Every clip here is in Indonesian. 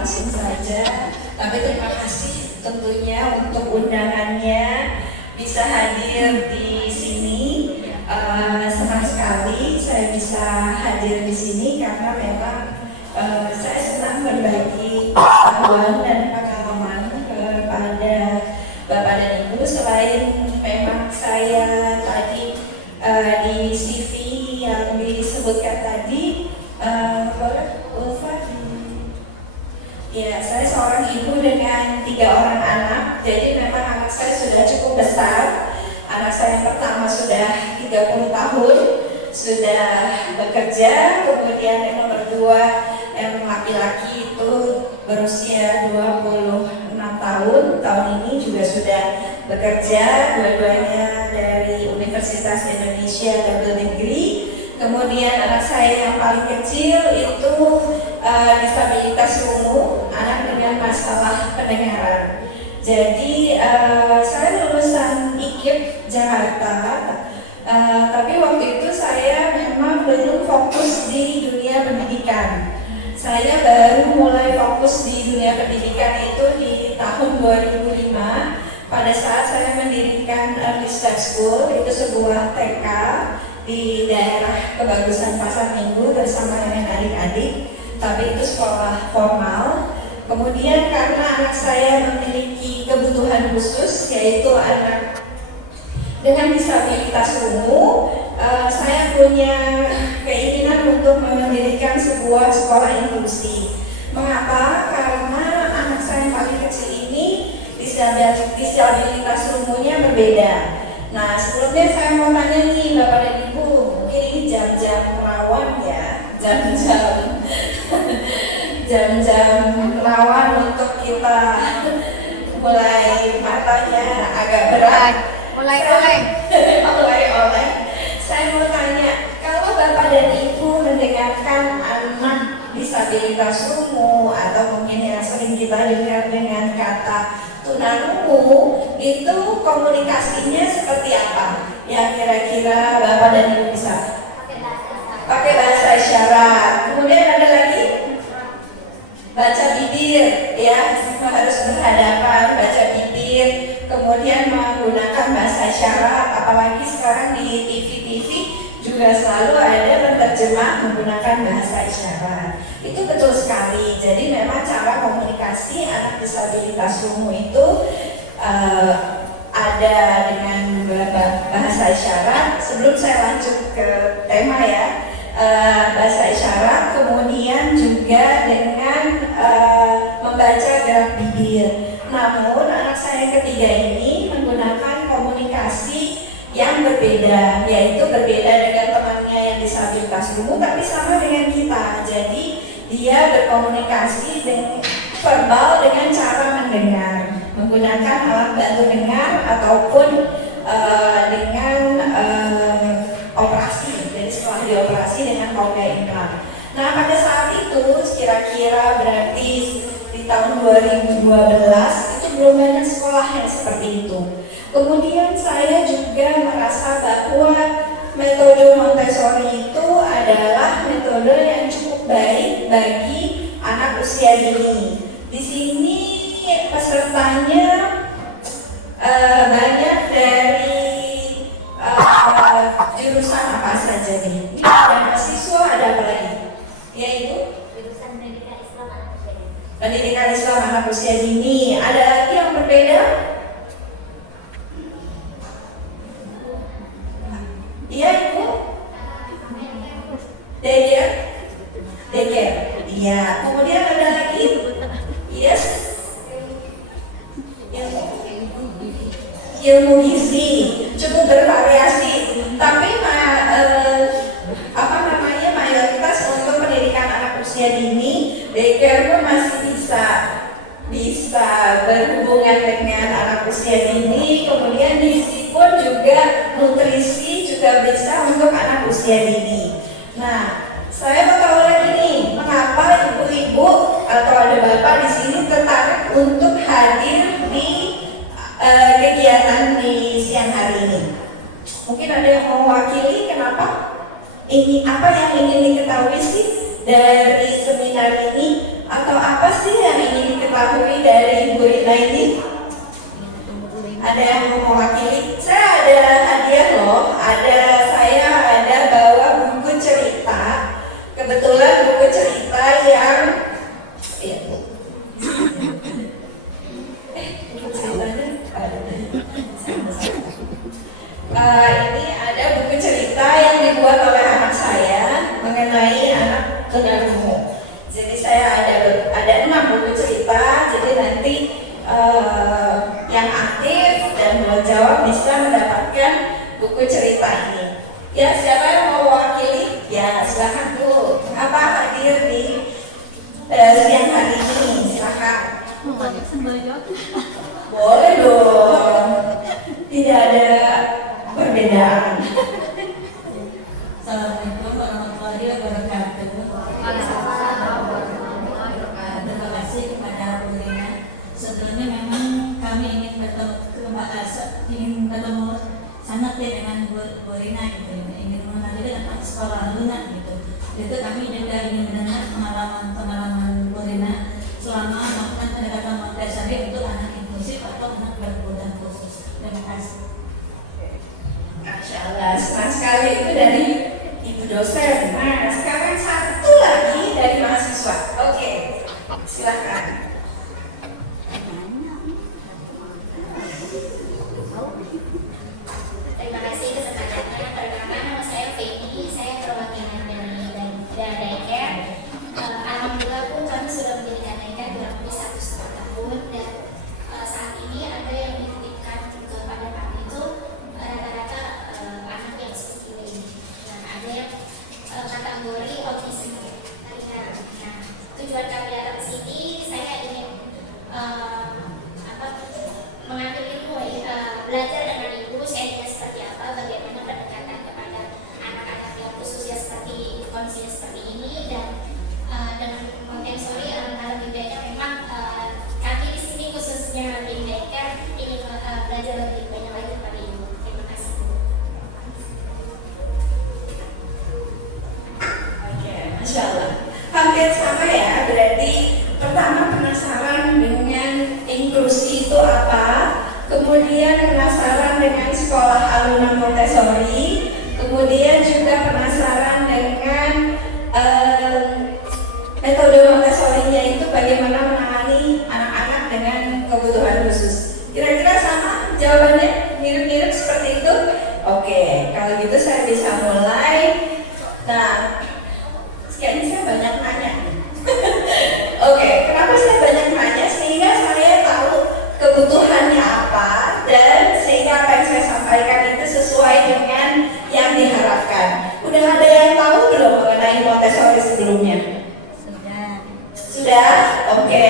langsung saja. Tapi terima kasih tentunya untuk undangannya bisa hadir di sini. Senang sekali saya bisa hadir di sini karena memang saya senang berbagi pengetahuan dan pengalaman kepada Bapak dan Ibu. Selain memang saya tadi di CV yang disebutkan tadi, ya, saya seorang ibu dengan 3 orang anak. Jadi memang anak saya sudah cukup besar. Anak saya yang pertama sudah 30 tahun, sudah bekerja. Kemudian yang nomor 2 yang laki-laki itu berusia 26 tahun. Tahun ini juga sudah bekerja, dua-duanya dari Universitas Indonesia double degree. Kemudian anak saya yang paling kecil itu disabilitas ungu, anak dengan masalah pendengaran. Jadi saya lulusan IKIP Jakarta, tapi waktu itu saya memang belum fokus di dunia pendidikan. Saya baru mulai fokus di dunia pendidikan itu di tahun 2005 pada saat saya mendirikan Early Step School, itu sebuah TK di daerah Kebagusan Pasar Minggu bersama dengan adik-adik, tapi itu sekolah formal. Kemudian karena anak saya memiliki kebutuhan khusus, yaitu anak dengan disabilitas ungu, saya punya keinginan untuk mendirikan sebuah sekolah inklusi. Mengapa? Karena anak saya yang paling kecil ini disabilitas ungunya berbeda. Nah, sebelumnya saya mau tanya nih Bapak dan Ibu, mungkin ini jam-jam rawan ya, jam-jam rawan untuk kita mulai matanya agak berat. Mulai oleh. Saya mau tanya, kalau Bapak dan Ibu mendengarkan anak disabilitas ungu atau mungkin yang sering kita dengar dengan kata tunarungu, itu komunikasinya seperti apa? Yang kira-kira Bapak dan Ibu bisa? Pakai bahasa isyarat. Kemudian ada lagi baca bibir, ya, harus berhadapan, baca bibir. Kemudian menggunakan bahasa isyarat, apalagi sekarang di TV-TV juga selalu ada penerjemah menggunakan bahasa isyarat. Itu betul sekali. Jadi memang cara komunikasi anak disabilitas ungu itu ada dengan bahasa isyarat. Sebelum saya lanjut ke tema ya, bahasa isyarat, kemudian juga dengan membaca gerak bibir. Namun anak saya yang ketiga ini menggunakan komunikasi yang berbeda, yaitu berbeda dengan temannya yang disabilitas ungu, tapi sama dengan kita. Jadi dia berkomunikasi dengan verbal dengan cara mendengar, menggunakan alat bantu dengar ataupun dengan operasi. Jadi setelah dioperasi dengan cochlear implant. Nah, pada saat itu kira-kira berarti di tahun 2012 itu belum banyak sekolah yang seperti itu. Kemudian saya juga merasa bahwa metode Montessori itu adalah metode yang cukup baik bagi anak usia dini. Di sini pesertanya banyak dari jurusan apa saja nih? Ada mahasiswa, ada apa lagi? Yaitu jurusan pendidikan Islam anak usia dini. Ada lagi yang berbeda? Iya Ibu? Daycare. Iya. Kemudian ada lagi? Yes. Ilmu gizi cukup bervariasi. Tapi mayoritas untuk pendidikan anak usia dini, daycare pun masih bisa berhubungan dengan anak usia dini. Kemudian gizi pun juga, nutrisi juga bisa untuk anak usia dini. Nah, saya mau tahu lagi nih, mengapa ibu-ibu atau ada bapak di sini tertarik untuk hadir di kegiatan di siang hari ini? Mungkin ada yang mau mewakili kenapa? Ini apa yang ingin diketahui sih dari seminar ini, atau apa Apa sih yang ingin diketahui dari Ibu Rina ini? Ada yang mau mewakili? Saya ada hadiah loh. Saya ada bawa buku cerita. Kebetulan buku cerita yang ini ada buku cerita yang dibuat oleh anak saya mengenai anak tunarungu. Jadi saya ada 6 buku cerita. Jadi nanti yang aktif dan menjawab bisa mendapatkan buku cerita ini. Ya, siapa yang mau mewakili? Ya, silakan Bu. Apa hadir di siang hari ini? Silakan. Boleh dong. Tidak ada perbedaan. Assalamualaikum warahmatullahi wabarakatuh. Terima kasih kepada Bu Rina. Sebelumnya memang kami ingin bertemu sangat dengan Bu Rina gitu, ingin mengenali tentang sekolah Luna gitu. Itu kami juga ingin mendengar pengalaman Bu Rina selama melakukan pendekatan Montessori untuk anak inklusif atau anak berkebutuhan khusus. Terima kasih. Masya Allah, senang sekali itu dari Ibu dosen. Nah, sekarang satu lagi dari mahasiswa. Oke, silakan. Terima kasih kesempatannya. Perkenalkan, nama saya Feni. Saya perwakilan dari Daycare. Alhamdulillah pun kami sudah mendirikan Daycare kurang lebih 1,5 tahun, dan saat ini ada yang dititipkan kepada kami itu rata-rata anak yang seperti ini. Dan ada yang kategori autism ringan. Nah, tujuan kami datang ke sini, saya ingin mengambil ilmu, belajar dengan ibu, sharingnya seperti apa, bagaimana pendekatan kepada anak-anak yang khususnya seperti kondisinya seperti ini, dan dengan Montessori alhamdulillah bedanya memang kami di sini khususnya di Daycare ingin belajar lebih banyak lagi kepada ibu. Terima kasih. Oke, Masya Allah. Hampir sama ya, berarti pertama penasaran dengan inklusi itu apa, kemudian penasaran dengan sekolah Aluna Montessori, kemudian juga penasaran dengan metode Montessori-nya itu bagaimana menangani anak-anak dengan kebutuhan khusus. Kira-kira sama jawabannya? Mirip-mirip seperti itu? Oke, kalau gitu saya bisa mulai. Nah, kayaknya saya banyak nanya. Oke, kenapa saya banyak nanya? Sehingga saya tahu kebutuhannya apa, dan sehingga apa yang saya sampaikan itu sesuai dengan yang diharapkan. Udah ada yang tahu belum mengenai Montessori sebelumnya? Sudah? Oke,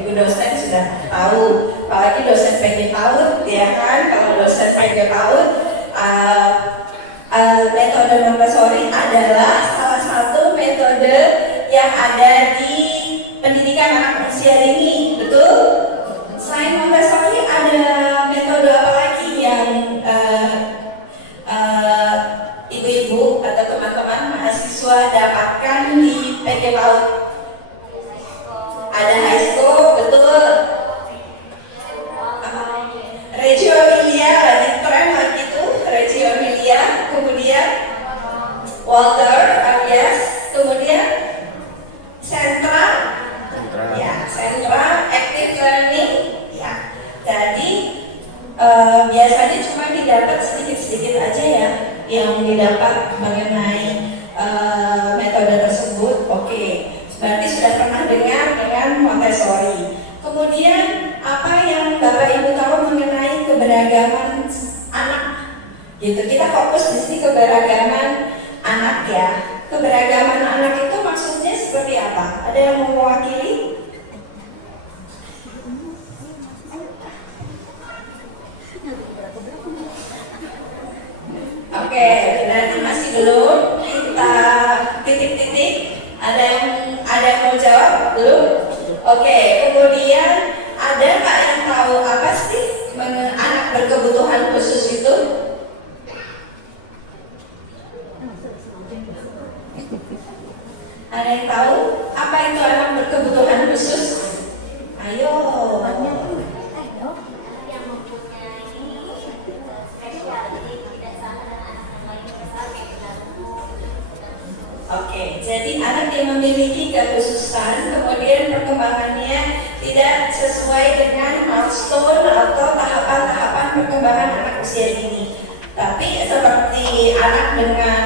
Ibu dosen sudah tahu. Apalagi dosen PG PAUD, ya kan? Kalau dosen PG PAUD, metode Montessori adalah salah satu metode yang ada di pendidikan anak usia dini, betul? Selain Montessori ada metode apa lagi yang ibu-ibu atau teman-teman mahasiswa dapatkan di PG PAUD? Ada high school, betul? Reggio Emilia lagi tren lagi tuh, Reggio Emilia, kemudian Walter, yes, kemudian Sentra, ya, Sentra Active Learning, ya. Jadi biasanya cuma didapat sedikit-sedikit aja ya yang didapat mengenai metode tersebut. Oke, berarti sudah pernah dengar dengan Montessori. Kemudian apa yang Bapak Ibu tahu mengenai keberagaman anak? Gitu, kita fokus di sini keberagaman anak ya. Keberagaman anak itu maksudnya seperti apa? Ada yang mau mewakili? Oke, berarti masih belum. Kita titik-titik. Ada yang mau jawab? Belum? Oke, kemudian ada nggak yang tahu apa sih anak berkebutuhan khusus itu? Ada yang tahu apa itu anak berkebutuhan khusus? Ayo. yang mempunyai spesial, jadi tidak sama dengan anak yang lain besar kayak ganggu. Oke, jadi anak yang memiliki kekhususan kemudian perkembangannya tidak sesuai dengan milestone atau tahapan-tahapan perkembangan anak usia dini. Tapi seperti anak dengan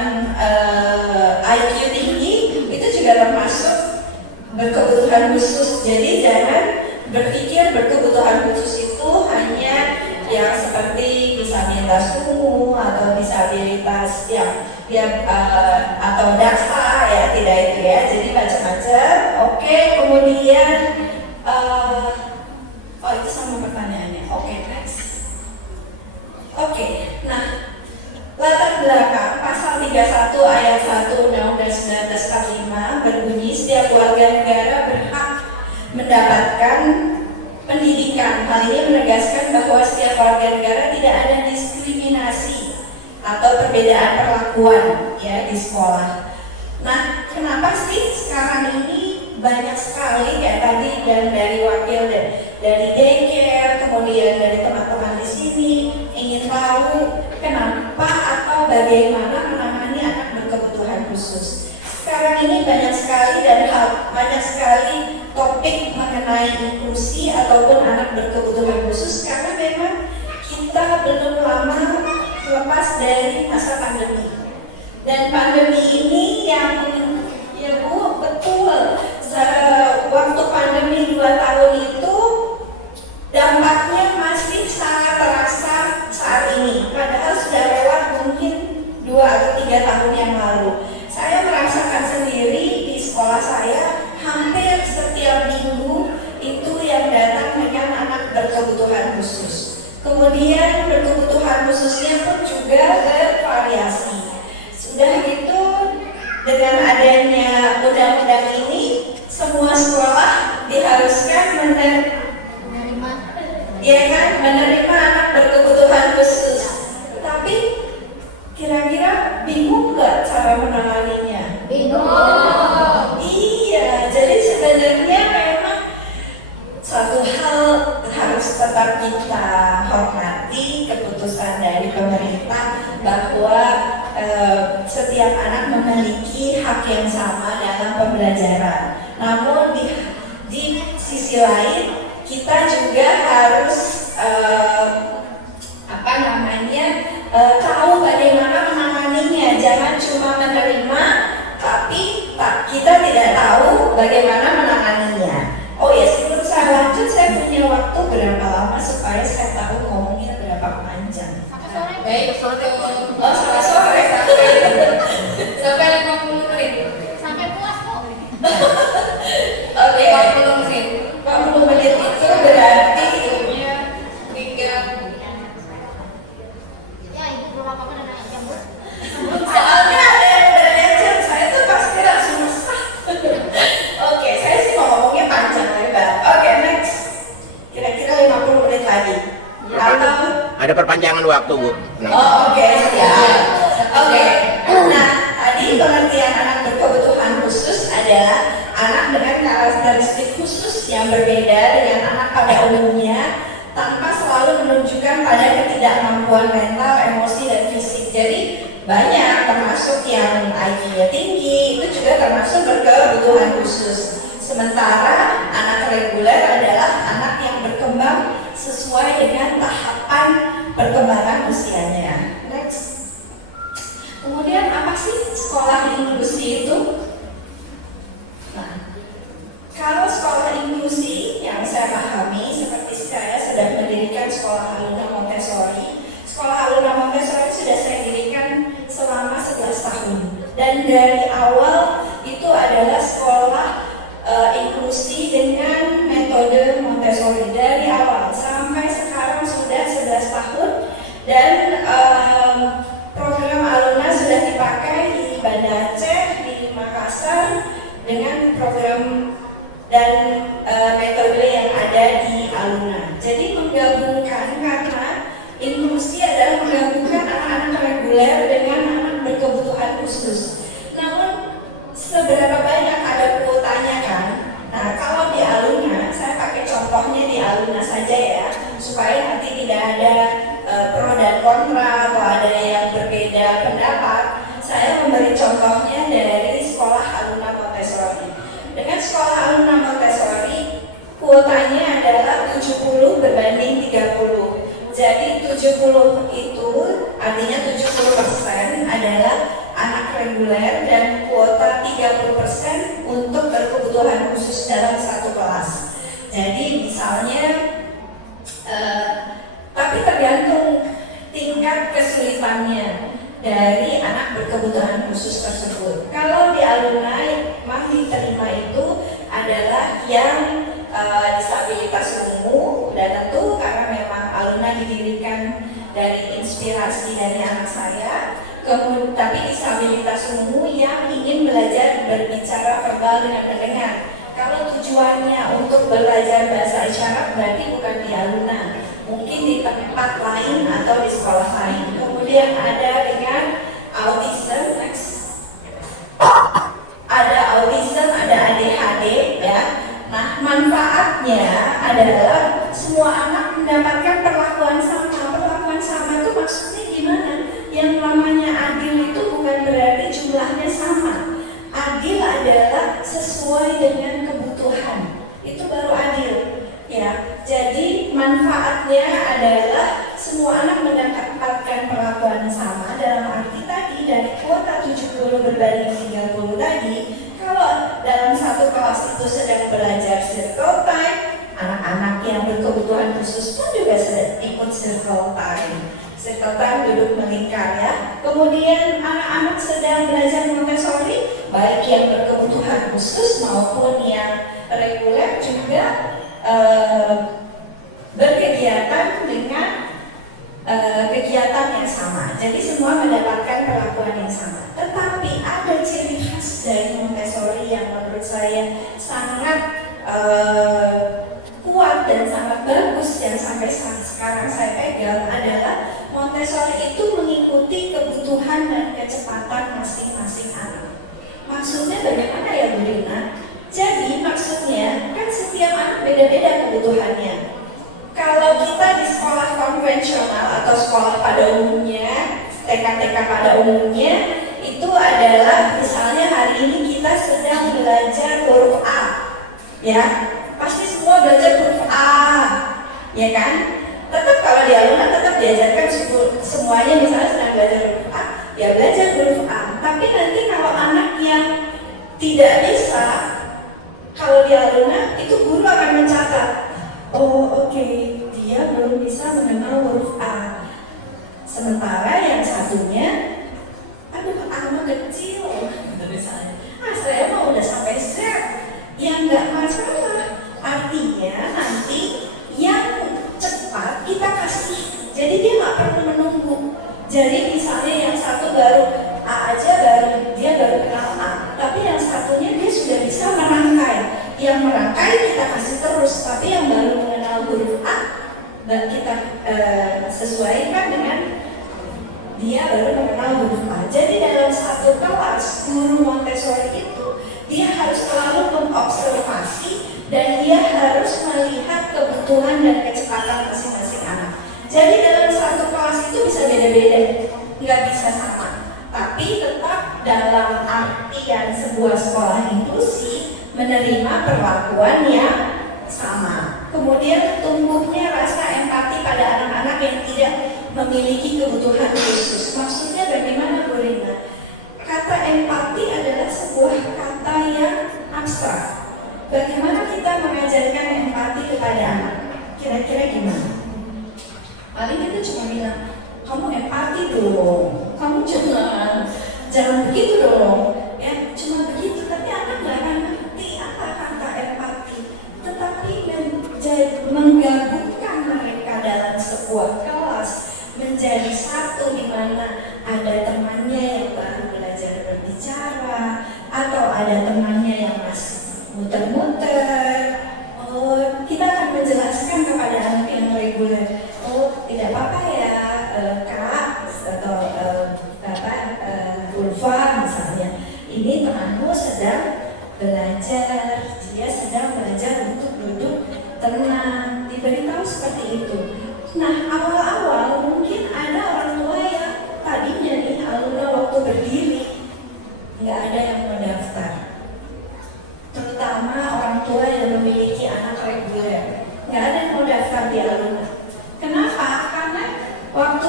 IQ tinggi itu juga termasuk berkebutuhan khusus. Jadi jangan berpikir berkebutuhan khusus itu hanya yang seperti disabilitas umum atau disabilitas yang atau daksa, ya tidak itu ya. Jadi macam-macam. Oke, kemudian oh itu sama pertanyaannya. Oke, next. Oke, nah latar belakang pasal 31 ayat 1 Undang-Undang 1945 berbunyi setiap warga negara berhak mendapatkan pendidikan. Hal ini menegaskan bahwa setiap warga negara tidak ada diskriminasi atau perbedaan perlakuan ya di sekolah. Nah, kenapa sih sekarang ini banyak sekali kayak tadi dan dari wakil dari daycare, kemudian dari teman-teman di sini ingin tahu kenapa atau bagaimana menangani anak berkebutuhan khusus. Sekarang ini banyak sekali dan banyak sekali topik mengenai inklusi ataupun anak berkebutuhan khusus karena memang kita belum lama lepas dari masa pandemi. Dan pandemi ini yang ya Bu, betul waktu pandemi 2 tahun itu dampaknya masih sangat terasa saat ini. Padahal sudah lewat mungkin 2 atau 3 tahun yang lalu. Saya merasakan sendiri di sekolah saya hampir setiap minggu itu yang datang dengan anak berkebutuhan khusus. Kemudian berkebutuhan khususnya pun juga bervariasi. Sudah gitu dengan adanya undang-undang ini semua sekolah diharuskan menerima anak berkebutuhan khusus. Tapi kira-kira bingung nggak cara menanganinya? Bingung. Iya, jadi sebenarnya memang satu hal harus tetap kita hormati keputusan dari pemerintah bahwa setiap anak memiliki hak yang sama dalam pembelajaran. Namun di sisi lain kita juga harus tahu bagaimana menanganinya. Jangan cuma menerima, tapi kita tidak tahu bagaimana menanganinya. Oh ya, sebelum saya lanjut, saya punya waktu berapa lama supaya saya tahu ngomongnya berapa panjang. Baik, sore. Oh, sampai sore. Sampai 50 menit. Sampai puas kok. Oke, 40 menit. 40 menit itu berarti Hingga Ya ibu belum apa-apa dan anak jam. soalnya ada yang berlecet, saya tuh pasti langsung sah. Oke, saya sih mau ngomongnya panjang lebar. Oke, next. Kira-kira 50 menit lagi. Atau Ada perpanjangan waktu, Bu. oh, oke, siap. Oke. Nah, tadi pengertian anak berkebutuhan khusus adalah anak dengan karakteristik khusus yang berbeda dengan anak pada umumnya tanpa selalu menunjukkan pada ketidakmampuan mental, emosi, dan fisik. Jadi banyak termasuk yang IQ-nya tinggi, itu juga termasuk berkebutuhan khusus. Sementara anak reguler adalah anak yang berkembang sesuai dengan tahapan perkembangan usianya. Next. Kemudian apa sih sekolah inklusi itu? Nah, kalau sekolah inklusi yang saya pahami, seperti saya sudah mendirikan sekolah Aluna Montessori. Sekolah Aluna Montessori sudah saya dirikan selama 11 tahun. Dan dari awal itu adalah sekolah inklusi dengan metode Montessori dari awal sampai sekarang sudah 11 tahun dan program Aluna sudah dipakai di Banda Aceh, di Makassar dengan program dan metode yang ada di Aluna. Jadi menggabungkan karena inklusi adalah menggabungkan anak-anak reguler dengan anak berkebutuhan khusus. Namun seberapa banyak ada 70 itu artinya 70% adalah anak reguler dan kuota 30% untuk berkebutuhan khusus dalam satu kelas. Jadi misalnya, tapi tergantung tingkat kesulitannya dari anak berkebutuhan khusus tersebut. Kalau di alumni memang diterima itu adalah yang disabilitas ungu, dan tentu karena memang alumni didirikan dari inspirasi dari anak saya. Kemudian, tapi disabilitas ungu yang ingin belajar berbicara verbal dengan pendengar. Kalau tujuannya untuk belajar bahasa isyarat berarti bukan di alumni, mungkin di tempat lain atau di sekolah lain. Kemudian ada dengan autism, ada autism, ada ADHD ya. Nah, manfaatnya adalah semua anak mendapatkan perlakuan sama. Perlakuan sama itu maksudnya gimana? Yang namanya adil itu bukan berarti jumlahnya sama. Adil adalah sesuai dengan kebutuhan. Itu baru adil. Ya, jadi manfaatnya adalah semua anak mendapatkan perlakuan sama dalam arti tadi dari kuota 70 berbanding 30 tadi. Kalau dalam satu kelas itu sedang belajar circle time, anak-anak yang berkebutuhan khusus pun juga sedang ikut circle time. Circle time duduk melingkar ya. Kemudian anak-anak sedang belajar Montessori, baik yang berkebutuhan khusus maupun yang reguler juga berkegiatan dengan kegiatan yang sama. Jadi semua mendapatkan perlakuan yang sama. Tetapi ada ciri khas dari Montessori yang menurut saya sangat kuat dan sangat bagus yang sampai sekarang saya pegang adalah Montessori itu mengikuti kebutuhan dan kecepatan masing-masing anak. Maksudnya bagaimana ya Bu Rina? Jadi maksudnya kan setiap anak beda-beda kebutuhannya. Kalau kita di sekolah konvensional atau sekolah pada umumnya, TK-TK pada umumnya, itu adalah misalnya hari ini kita sedang belajar huruf A, ya, pasti semua belajar huruf A, ya kan? Tetap kalau di alumni tetap diajarkan semuanya misalnya sedang belajar huruf A, ya belajar huruf A. Tapi nanti kalau anak yang tidak bisa, kalau di alumni itu guru akan mencatat. Oh oke, dia belum bisa mengenal huruf A. Sementara yang satunya, aduh A mah kecil, misalnya. Saya mah udah sampai Z, yang nggak masalah. Artinya nanti yang cepat kita kasih, jadi dia nggak perlu menunggu. Jadi misalnya yang satu baru A aja dia baru kenal A, tapi yang satunya dia sudah bisa merangkai. Yang merangkai kita kasih terus, tapi yang baru mengenal huruf A dan kita sesuaikan dengan dia baru mengenal huruf A. Jadi dalam satu kelas guru Montessori itu dia harus selalu mengobservasi dan dia harus melihat kebutuhan dan kecepatan masing-masing anak. Jadi dalam satu kelas itu bisa beda-beda, nggak bisa sama. Tapi tetap dalam artian sebuah sekolah inklusi menerima perlakuan yang sama. Kemudian tumbuhnya rasa empati pada anak-anak yang tidak memiliki kebutuhan khusus. Maksudnya bagaimana Bu Rina? Kata empati adalah sebuah kata yang abstrak. Bagaimana kita mengajarkan empati kepada anak? Kira-kira gimana? Paling kita cuma bilang, kamu empati dong, kamu jangan begitu dong, ya cuma begitu. Tapi anak nggak akan ngerti apa kata empati. Tetapi menggabungkan mereka dalam sebuah kelas menjadi satu di mana ada temannya yang baru belajar berbicara atau ada temannya yang masih muter-muter. Oh, kita akan menjelaskan kepada anak yang reguler. Oh, tidak apa-apa ya Kak atau Ulfa misalnya. Ini temanmu sedang belajar, dia sedang belajar untuk duduk tenang. Diberitahu seperti itu. Nah, awal-awal mungkin ada orang tua yang tadinya nih alumni waktu berdiri nggak ada yang mau daftar, terutama orang tua yang memiliki anak reguler, nggak ada yang mau daftar di alumni. Kenapa? Karena waktu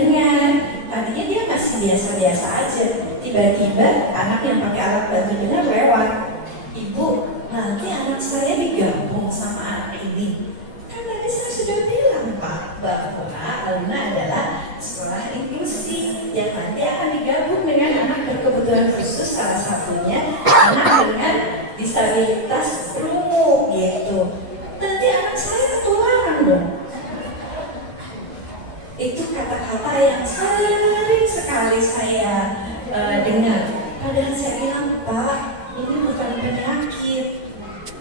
dengar. Tadinya dia masih biasa-biasa aja. Tiba-tiba anak yang pakai alat bantu dengar lewat. Ibu, nanti anak saya digabung sama anak ini. Kan tadi saya sudah bilang Pak, bahwa Aluna adalah sekolah inklusi yang nanti akan digabung dengan anak berkebutuhan khusus, salah satunya anak dengan disabilitas rungu gitu. Nanti anak saya ketularan dong. Itu kata-kata yang sering sekali saya dengar. Padahal saya bilang, Pak, ini bukan penyakit.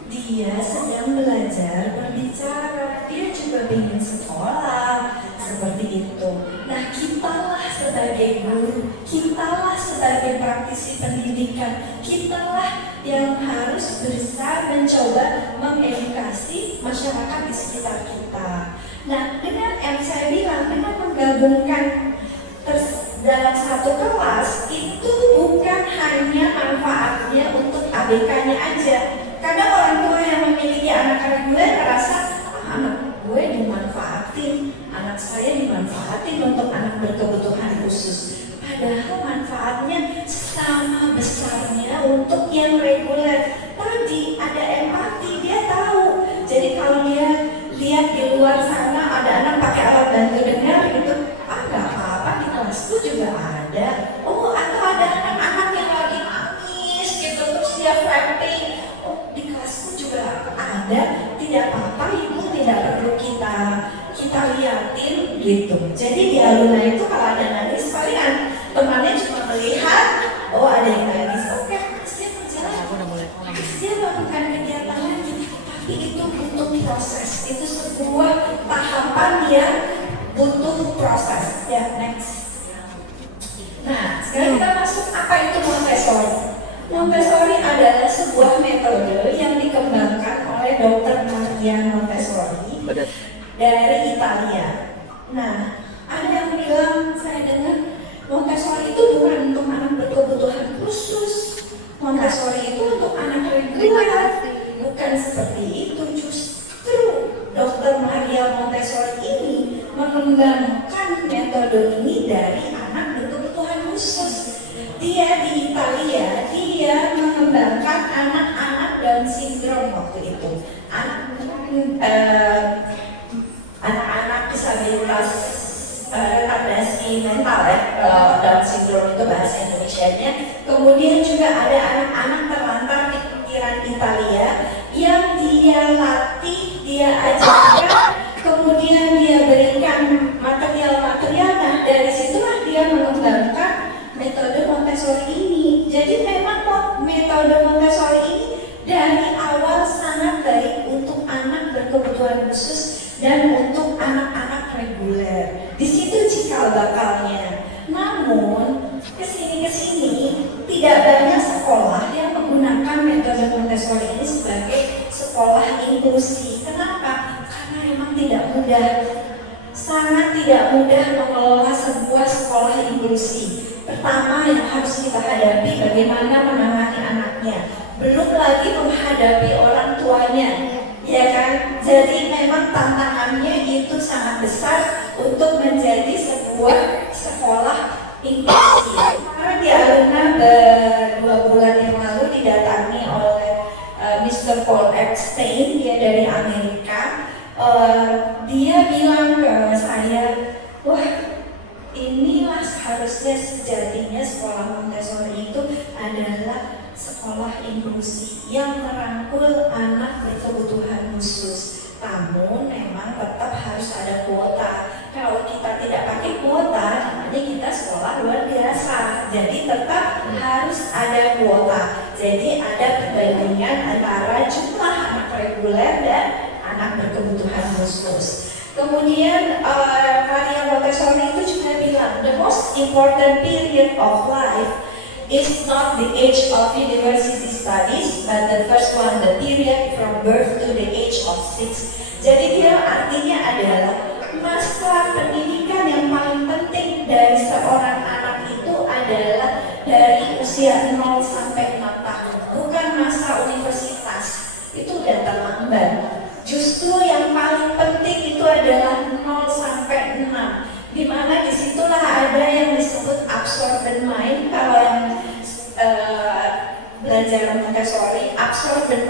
Dia sedang belajar berbicara. Dia juga ingin sekolah seperti itu. Nah, kitalah sebagai guru, kitalah sebagai praktisi pendidikan, kitalah yang harus berusaha mencoba mengedukasi masyarakat di sekitar kita. Nah, dengan yang saya bilang, dengan menggabungkan dalam satu kelas, itu bukan hanya manfaatnya untuk ABK-nya aja. Kadang orang tua yang memiliki anak reguler merasa, anak gue dimanfaatin, anak saya dimanfaatin untuk anak berkebutuhan khusus. Padahal manfaatnya sama besarnya untuk yang reguler. Tadi ada empati, dia tahu. Jadi kalau dia lihat di luar sana ada anak pakai alat bantu dengar gitu, nggak apa-apa, di kelasku juga ada. Oh, atau ada anak-anak yang lagi nangis gitu terus dia vamping. Oh, di kelasku juga ada. Tidak apa-apa, ibu, tidak perlu kita liatin gitu. Jadi di Aluna itu kalau ada nangis palingan temannya cuma melihat, oh ada yang nangis, oke, terus dia berjalan, terus dia melakukan kegiatan lagi. Tapi itu butuh proses, itu sebuah tahapan yang butuh proses. Ya, next. Nah, sekarang kita masuk apa itu Montessori. Montessori adalah sebuah metode yang dikembangkan oleh Dr. Maria Montessori dari Italia. Nah, ada yang bilang, saya dengar Montessori itu bukan untuk anak berkebutuhan khusus. Montessori itu untuk anak reguler. Bukan seperti itu, justru Dr. Maria Montessori ini mengembangkan metode ini dari anak berkebutuhan khusus. Dia di Italia, dia mengembangkan anak-anak Down syndrome waktu itu. Anak-anak disabilitas retardasi mental ya, Down syndrome itu bahasa Indonesianya. Kemudian juga ada anak-anak terlantar di pinggiran Italia yang dia latih, dia ajarkan, kemudian dia berikan material-material. Nah, dari situlah dia mengembangkan metode Montessori ini. Jadi memang metode Montessori ini dari awal sangat baik untuk anak berkebutuhan khusus dan untuk anak-anak reguler. Di situ cikal bakalnya. Namun kesini tidak banyak sekolah yang menggunakan metode Montessori ini sebagai sekolah inklusi. Kenapa? Karena memang tidak mudah. Sangat tidak mudah mengelola sebuah sekolah inklusi. Pertama yang harus kita hadapi bagaimana menangani anaknya. Belum lagi menghadapi orang tuanya, ya kan? Jadi memang tantangannya itu sangat besar untuk menjadi sebuah sekolah inklusi. Karena di Aluna 2 bulan yang lalu didatangi oleh Mr. Paul Epstein, dia dari Amerika. Dia bilang ke saya, wah, inilah seharusnya sejatinya sekolah Montessori itu adalah sekolah inklusi yang merangkul anak berkebutuhan khusus. Namun memang tetap harus ada kuota. Kalau kita tidak pakai kuota, namanya kita sekolah luar biasa. Jadi tetap harus ada kuota. Jadi ada perbandingan antara jumlah anak reguler dan anak berkebutuhan khusus. Kemudian Maria Montessori itu juga bilang, the most important period of life is not the age of university studies, but the first one, the period from birth to the age of 6. Jadi dia artinya adalah masa pendidikan yang paling penting dari seorang anak itu adalah dari usia 0 sampai 6 tahun, bukan masa universitas. Itu udah terlambat. Justru yang paling penting itu adalah 0 sampai 6, di mana di situ disitulah ada yang disebut absorbent mind. Kalau yang belajar Montessori, absorbent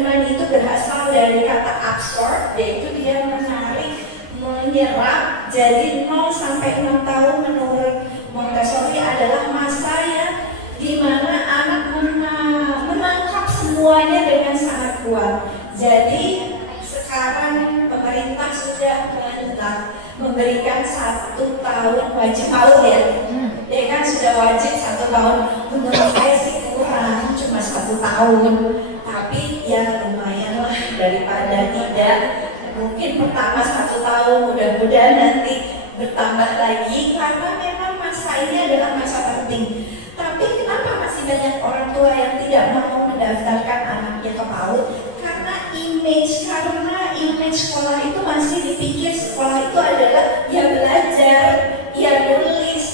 mind itu berasal dari kata absorb, yaitu dia menarik, menyerap. Jadi 0 sampai 6 tahun menurut Montessori adalah masa yang dimana anak menangkap semuanya dengan sangat kuat. Jadi sekarang pemerintah sudah memberikan 1 tahun wajib PAUD ya. Ya kan sudah wajib 1 tahun. Menurut saya sih kurang, cuma 1 tahun. Tapi ya lumayan lah daripada tidak. Mungkin pertama 1 tahun, mudah-mudahan nanti bertambah lagi karena memang masa ini adalah masa penting. Tapi kenapa masih banyak orang tua yang tidak mau mendaftarkan anaknya ke PAUD? Karena image sekolah itu masih dipikir sekolah itu adalah ya belajar, ya nulis,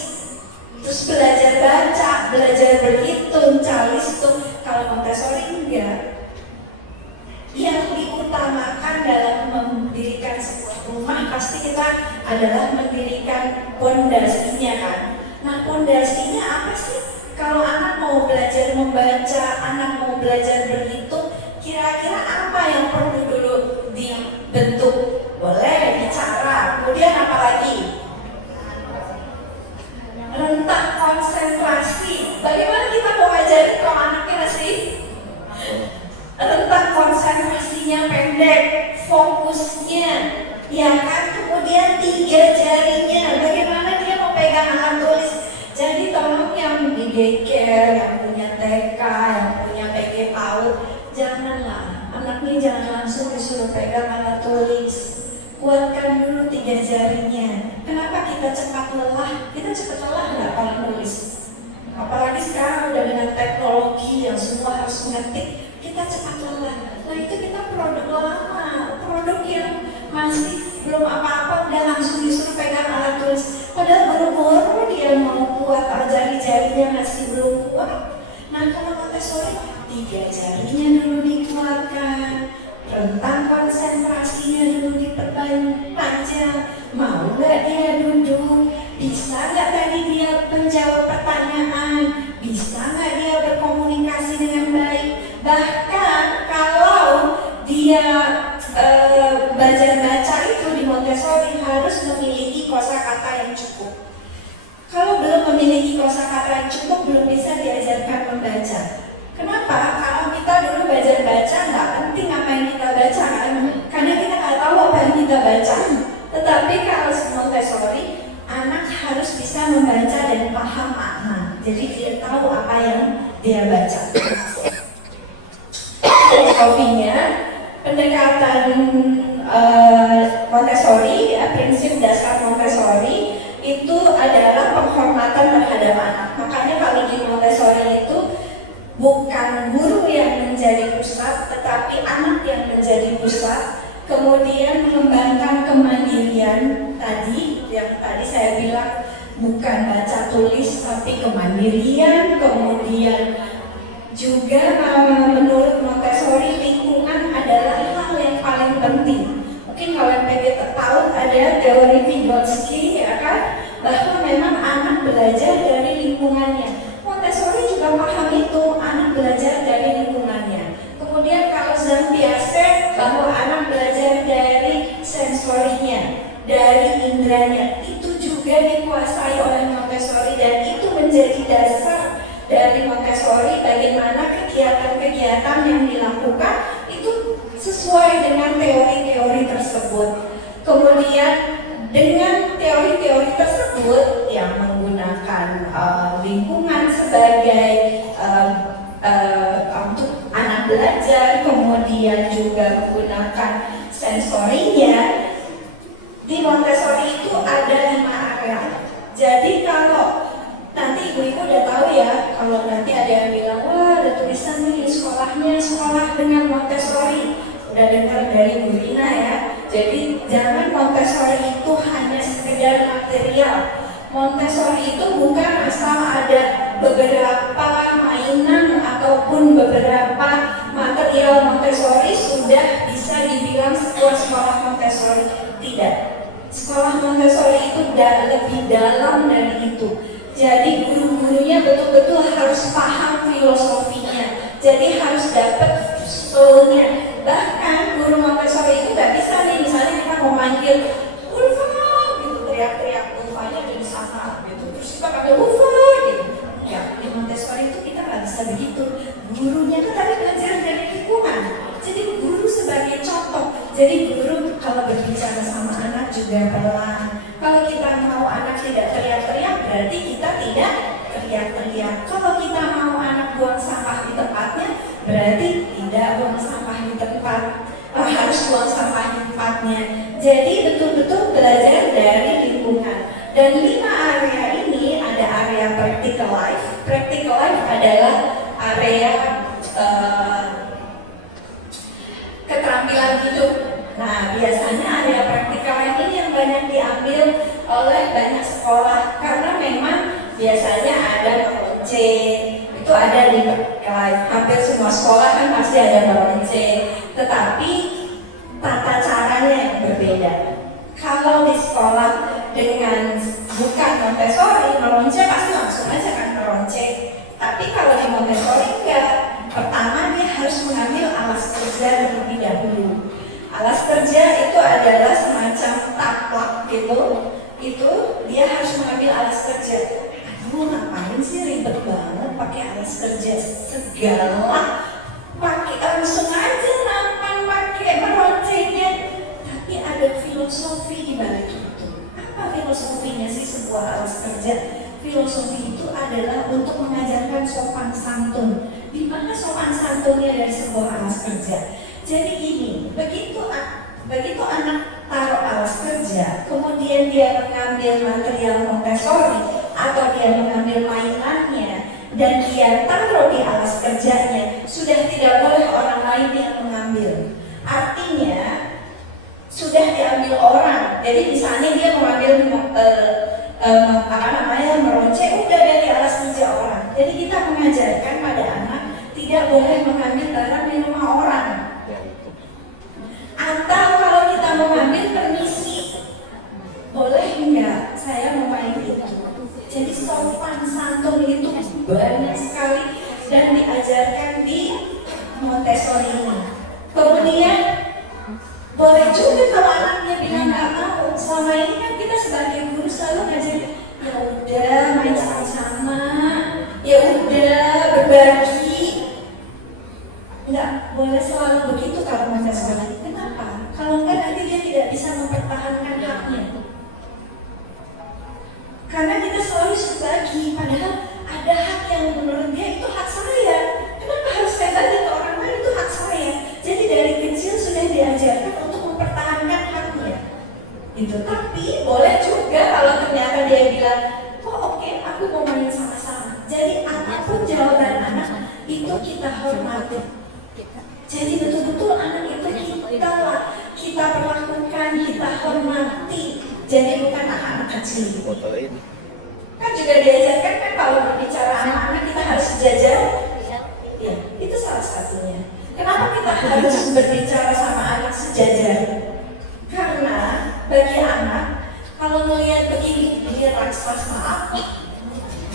terus belajar baca, belajar berhitung, calistung. Kalau Montessori enggak. Yang diutamakan dalam mendirikan sebuah rumah pasti kita adalah mendirikan pondasinya kan. Nah, pondasinya apa sih? Kalau anak mau belajar membaca, anak mau belajar berhitung, kira-kira apa yang perlu dulu dibentuk? Boleh bicara. Kemudian apa lagi? Rentang konsentrasi. Bagaimana kita mau ngajarin kalau anaknya masih rentang konsentrasinya pendek, fokusnya, ya kan? Kemudian 3 jarinya. Bagaimana dia mau pegang alat tulis? Jadi tolong yang di daycare, yang punya TK, yang punya PG PAUD, janganlah anaknya jangan langsung disuruh pegang alat tulis. Kuatkan dulu 3 jarinya. Kenapa kita cepat lelah? Kita cepat lelah nggak kalau nulis? Apalagi sekarang udah dengan teknologi yang semua harus ngetik, kita cepat lelah. Nah itu kita produk lama, produk yang masih belum apa-apa udah langsung disuruh pegang alat tulis. Padahal boro-boro dia mau kuat, jari-jarinya masih belum kuat. Nah kalau Montessori 3 jarinya dulu dikuatkan, rentang konsentrasinya dulu diperpanjang. Mau nggak dia duduk? Bisa nggak tadi dia menjawab pertanyaan? Bisa nggak dia berkomunikasi dengan baik? Bahkan kalau dia belajar baca itu di Montessori harus memiliki kosakata yang cukup. Kalau belum memiliki kosakata yang cukup, belum bisa diajarkan membaca. Kenapa? Kalau kita dulu belajar baca, nggak penting apa yang kita baca kan? Karena kita nggak tahu apa yang kita baca. Tetapi kalau Montessori, anak harus bisa membaca dan paham makna. Jadi dia tahu apa yang dia baca. Filosofinya, pendekatan Montessori, prinsip dasar Montessori itu adalah penghormatan terhadap anak. Makanya kalau di Montessori itu bukan guru yang menjadi pusat, tetapi anak yang menjadi pusat. Kemudian mengembangkan kemandirian tadi, yang tadi saya bilang bukan baca tulis tapi kemandirian. Kemudian juga menurut Montessori lingkungan adalah hal yang paling penting. Mungkin kalau yang PG tahu ada teori Vygotsky ya kan, bahwa memang anak belajar dari lingkungannya. Montessori juga paham itu, anak belajar dari lingkungannya. Kemudian kalau Zampiase bahwa anak belajar dari sensorinya, dari indranya, itu juga dikuasai oleh Montessori dan itu menjadi dasar dari Montessori bagaimana kegiatan-kegiatan yang dilakukan itu sesuai dengan teori-teori tersebut. Kemudian dengan teori-teori tersebut yang menggunakan lingkungan sebagai untuk anak belajar, kemudian juga menggunakan sensorinya. Di Montessori itu ada 5 area. Jadi kalau nanti ibu-ibu udah tahu ya, kalau nanti ada yang bilang, wah ada tulisan nih sekolahnya sekolah dengan Montessori. Udah dengar dari Bu Rina ya. Jadi jangan Montessori itu hanya sekedar material. Montessori itu bukan asal ada beberapa mainan ataupun beberapa material Montessori sudah bisa dibilang sebuah sekolah Montessori. Tidak. Sekolah Montessori lebih dalam dari itu. Jadi guru-gurunya betul-betul harus paham filosofinya. Jadi harus dapat soulnya. Bahkan guru Montessori itu nggak bisa nih, misalnya kita mau manggil Ulfa gitu, teriak-teriak Ulfanya ada di sana gitu, terus kita panggil Ulfa gitu. Ya, di Montessori itu kita nggak bisa begitu. Gurunya kan tadi belajar dari lingkungan. Jadi guru sebagai contoh. Jadi guru kalau berbicara sama anak juga pelan. Kalau kita mau anak tidak teriak-teriak, berarti kita tidak teriak-teriak. Kalau kita mau anak buang sampah di tempatnya, berarti tidak buang sampah di tempat. Harus buang sampah di tempatnya. Jadi betul-betul belajar dari lingkungan. Dan 5 area ini ada area practical life. Practical life adalah area keterampilan hidup. Nah, biasanya area practical life ini yang banyak diambil oleh banyak sekolah karena memang biasanya ada meronceng, itu ada di practical life. Hampir semua sekolah kan pasti ada meronceng, tetapi tata caranya yang berbeda. Kalau di sekolah dengan bukan Montessori, meronceng pasti langsung aja kan meronceng. Tapi kalau di Montessori enggak. Pertama dia harus mengambil alas kerja terlebih dahulu. Alas kerja itu adalah semacam taplak gitu. Itu dia harus mengambil alas kerja. Aduh, ngapain sih ribet banget pakai alas kerja segala. Pakai langsung aja nampan pakai meroncengnya. Tapi ada filosofi di balik itu. Apa filosofinya sih sebuah alas kerja? Filosofi itu adalah untuk mengajarkan sopan santun. Di mana sopan santunnya dari sebuah alas kerja? Jadi gini, begitu anak taruh alas kerja, kemudian dia mengambil material Montessori atau dia mengambil mainannya dan dia taruh di alas kerjanya, sudah tidak boleh orang lain yang mengambil. Artinya sudah diambil orang. Jadi misalnya dia mengambil meronceng udah dari alas kerja orang. Jadi kita mengajarkan pada anak tidak boleh mengambil barang di rumah orang. Atau kalau kita mau ambil permisi, boleh enggak saya mau main itu. Jadi sopan santun itu banyak sekali dan diajarkan di Montessori ini. Kemudian boleh juga kalau anaknya bilang nggak mau. Selama ini kan kita sebagai guru selalu ngajarin, ya udah main sama-sama, ya udah berbagi. Nggak boleh selalu begitu kalau Montessori. Kenapa? Kalau enggak nanti dia tidak bisa mempertahankan haknya. Karena kita selalu berbagi, padahal ada hak yang menurut dia itu hak saya. Kenapa harus saya bagi ke orang lain? Itu hak saya. Jadi dari kecil sudah diajarkan untuk mempertahankan haknya. Itu. Tapi boleh juga kalau ternyata dia bilang, oh oke, aku mau main sama-sama. Jadi apapun jawaban anak itu kita hormati. Jadi betul-betul anak itu kita perlakukan, kita hormati. Jadi bukan anak-anak kecil. Kan juga diajarkan kan kalau berbicara anak-anak kita harus sejajar. Ya, itu salah satunya. Kenapa kita harus berbicara sama anak sejajar? Karena bagi anak kalau melihat begini dia raksasa apa?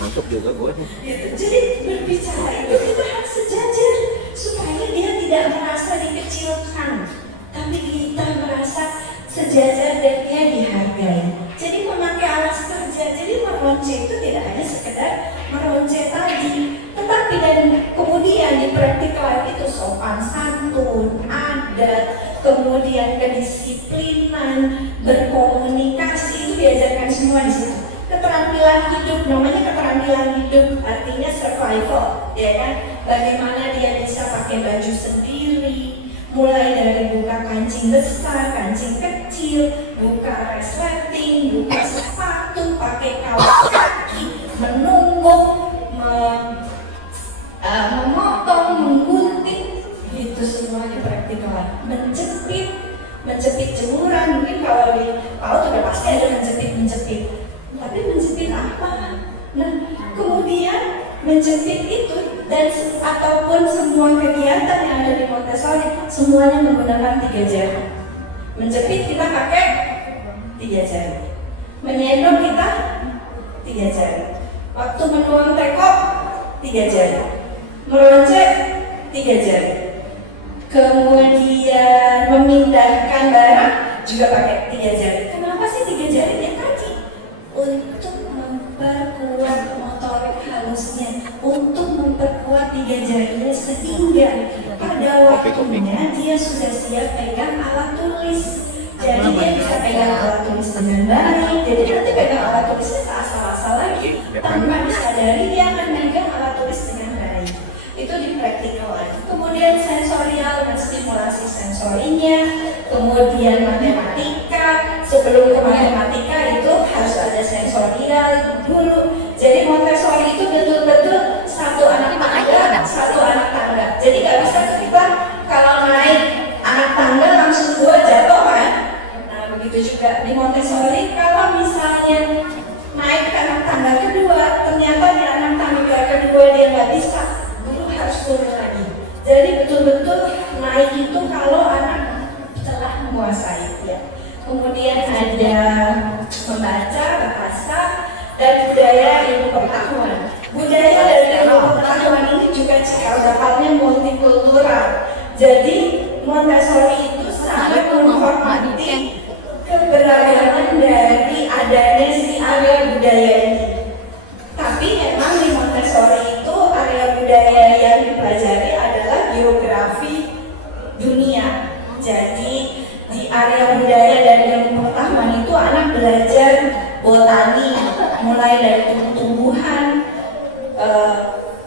Masuk juga gue. Gitu. Jadi berbicara itu kita harus sejajar supaya dia tidak merasa dikecilkan, tapi kita merasa sejajar dan dia dihargai. Jadi memakai alas kerja, jadi meronceng itu tidak hanya sekedar meronceng tadi, tetapi dan kemudian di praktikal itu sopan santun, adat, kemudian kedisiplinan, berkomunikasi itu diajarkan semua di situ. Keterampilan hidup, namanya keterampilan hidup, artinya survival, ya kan? Bagaimana dia bisa pakai baju sendiri, mulai dari buka kancing besar, kancing kecil, buka resleting, buka sepatu, pakai kaos kaki, menunggung, memotong, menggunting, itu semuanya praktikal. Menjepit jemuran, mungkin kalau di PAUD sudah pasti ada menjepit. Tapi menjepit apa? Nah, kemudian menjepit itu dan ataupun semua kegiatan yang ada di Montessori semuanya menggunakan 3 jari. Menjepit kita pakai 3 jari. Menyendok kita 3 jari. Waktu menuang teko 3 jari. Meroncet 3 jari. Kemudian memindahkan barang juga pakai 3 jari. Kenapa sih 3 jari? Ya tadi untuk memperkuat motorik halusnya, untuk memperkuat 3 jarinya sehingga pada waktunya dia sudah siap pegang alat tulis. Jadi dia bisa pegang alat tulis dengan baik. Jadi nanti pegang alat tulisnya asal-asal lagi, tanpa disadari dia akan megang alat tulis dengan baik. Itu dipraktikkan. Kemudian sensorial dan stimulasi sensorinya, kemudian matematika. Sebelum ke matematika itu harus ada sensorial dulu. Jadi Montessori itu betul-betul satu anak tangga. Jadi nggak bisa kita kalau naik anak tangga langsung 2 jatuh kan? Nah begitu juga di Montessori, kalau misalnya naik ke anak tangga kedua, ternyata di anak tangga kedua dia nggak bisa, guru harus turun lagi. Jadi betul-betul naik itu kalau anak telah menguasai ya. Kemudian ada membaca, bahasa, dan budaya ilmu pengetahuan. Budaya dan ilmu pengetahuan ini juga cikal bakalnya multikultural. Jadi Montessori itu sangat menghormati keberagaman dari adanya si area budaya ini. Tapi memang di Montessori itu area budaya yang dipelajari adalah geografi dunia. Jadi di area budaya dan ilmu pengetahuan itu anak belajar botani, mulai dari tumbuh-tumbuhan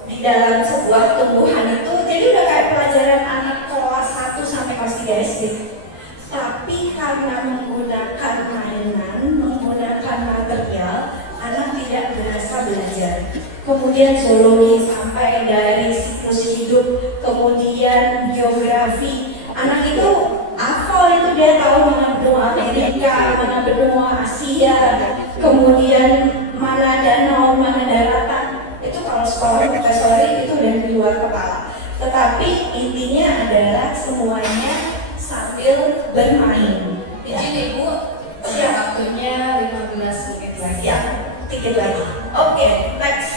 di dalam sebuah tumbuhan itu. Jadi udah kayak pelajaran anak kelas 1 sampai kelas 3 SD. Tapi karena menggunakan mainan, menggunakan material, anak tidak berasa belajar. Kemudian zoologi sampai dari siklus hidup, kemudian geografi. Anak itu hafal, itu dia tahu mana benua Amerika, mana benua Asia, kemudian mana danau, mana daratan. Itu kalau sekolah Montessori itu udah di luar kepala. Tetapi intinya adalah semuanya sambil bermain. Izin Ibu, siap waktunya 15 menit lagi. Ya, dikit lagi. Oke, next.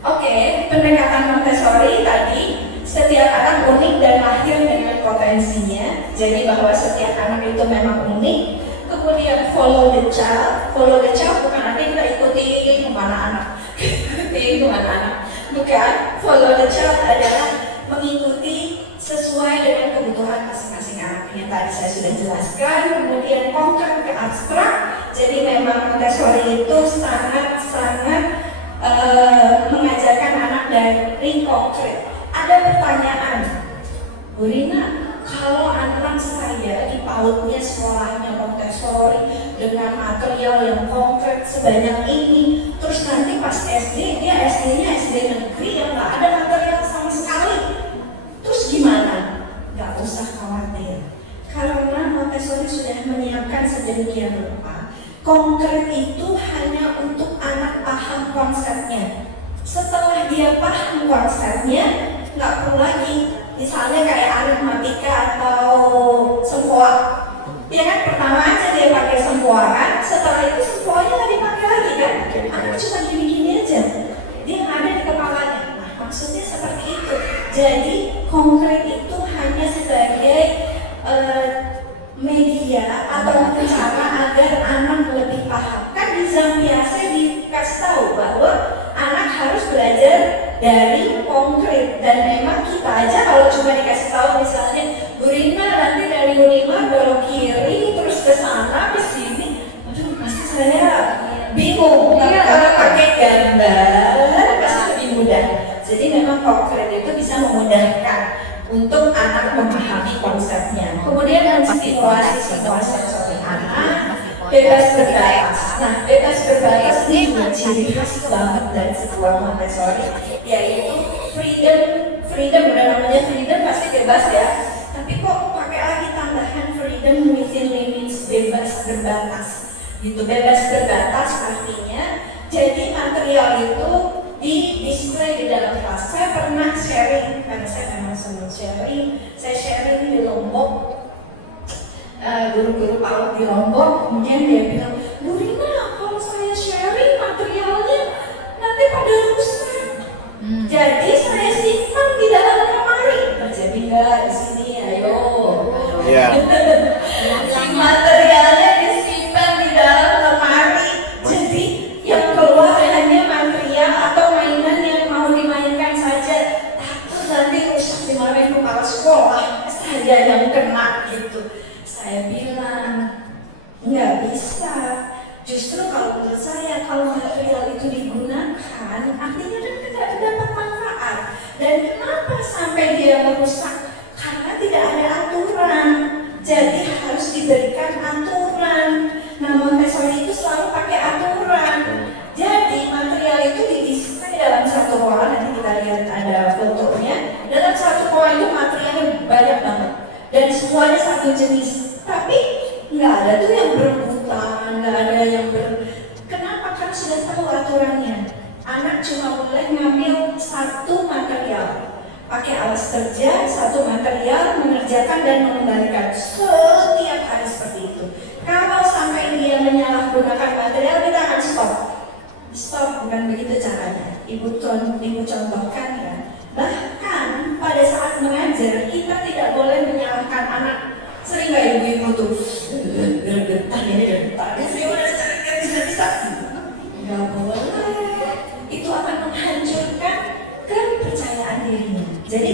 Oke, pendekatan Montessori tadi, setiap anak unik dan lahir dengan potensinya. Jadi bahwa setiap anak itu memang unik. Kemudian follow the child bukan artinya kita ikuti kemana anak, bukan. Follow the child adalah mengikuti sesuai dengan kebutuhan masing-masing anak. Yang tadi saya sudah jelaskan. Kemudian konkret ke abstrak. Jadi memang Montessori itu sangat-sangat mengajarkan anak dari konkret. Ada pertanyaan, Bu Rina, kalau anak saya di PAUD-nya sekolahnya Montessori dengan material yang konkret sebanyak ini, terus nanti pas SD, dia SD-nya SD negeri yang nggak ada material sama sekali, terus gimana? Nggak usah khawatir, karena Montessori sudah menyiapkan sedemikian rupa. Konkret itu hanya untuk anak paham konsepnya. Setelah dia paham konsepnya, nggak perlu lagi, misalnya kayak aritmatika atau sempoa. Ya kan, pertama aja dia pakai sempoa kan, setelah itu sempoanya nggak dipakai lagi kan. Anak cuma gini-gini aja, dia ada di kepalanya. Nah, maksudnya seperti itu. Jadi konkret itu hanya sebagai media atau cara agar anak lebih paham. Kan di Zampiase dikasih tahu bahwa anak harus belajar dari konkret, dan memang kita aja kalau cuma dikasih tahu misalnya Bu Rina nanti dari Unimar belok kiri terus ke sana ke sini, aduh pasti saya bingung. Tapi kalau pakai gambar pasti lebih mudah. Jadi memang konkret itu bisa memudahkan untuk anak memahami konsepnya. Kemudian stimulasi sensori anak bebas berbatas. Nah, bebas berbatas ini juga ciri khas banget dari sebuah Montessori, yaitu freedom udah namanya freedom pasti bebas ya. Tapi kok pakai lagi tambahan freedom within limits, bebas berbatas. Gitu, bebas berbatas artinya jadi material itu di display di dalam kelas. Saya pernah sharing, karena saya memang senang sharing. Saya sharing di Lombok. guru-guru PAUD di Lombok, kemudian dia bilang, Bu Rina, kalau saya sharing materialnya nanti pada rusak. Jadi saya simpan di dalam lemari. Jadi enggak di sini, ayo. Iya. Materialnya disimpan di dalam lemari. Jadi yang keluar hanya material atau mainan yang mau dimainkan saja. Takut nanti rusak dimarahin kepala sekolah. Saya yang kena gitu. Saya bilang nggak bisa. Justru kalau menurut saya kalau material itu digunakan, artinya kan tidak dapat manfaat. Dan kenapa sampai dia merusak? Karena tidak ada aturan. Jadi harus diberikan aturan. Nah, Montessori itu selalu pakai aturan. Jadi material itu didesain dalam satu ruangan. Nanti kita lihat ada fotonya. Dalam satu ruangan itu materialnya banyak banget. Dan semuanya satu jenis. Tapi nggak ada tuh yang berebutan, nggak ada yang Kenapa? Kan sudah tahu aturannya. Anak cuma boleh ngambil satu material, pakai alas kerja, satu material, mengerjakan dan mengembalikan setiap hari seperti itu. Kalau sampai dia menyalahgunakan material, kita akan stop. Stop, bukan begitu caranya. Ibu contohkan ya. Bahkan pada saat mengajar, kita tidak boleh menyalahkan anak. Sering gak ibu-ibu tuh gergetan ini gergetan saya udah cari bisa nggak boleh, itu akan menghancurkan kepercayaan dirinya. Jadi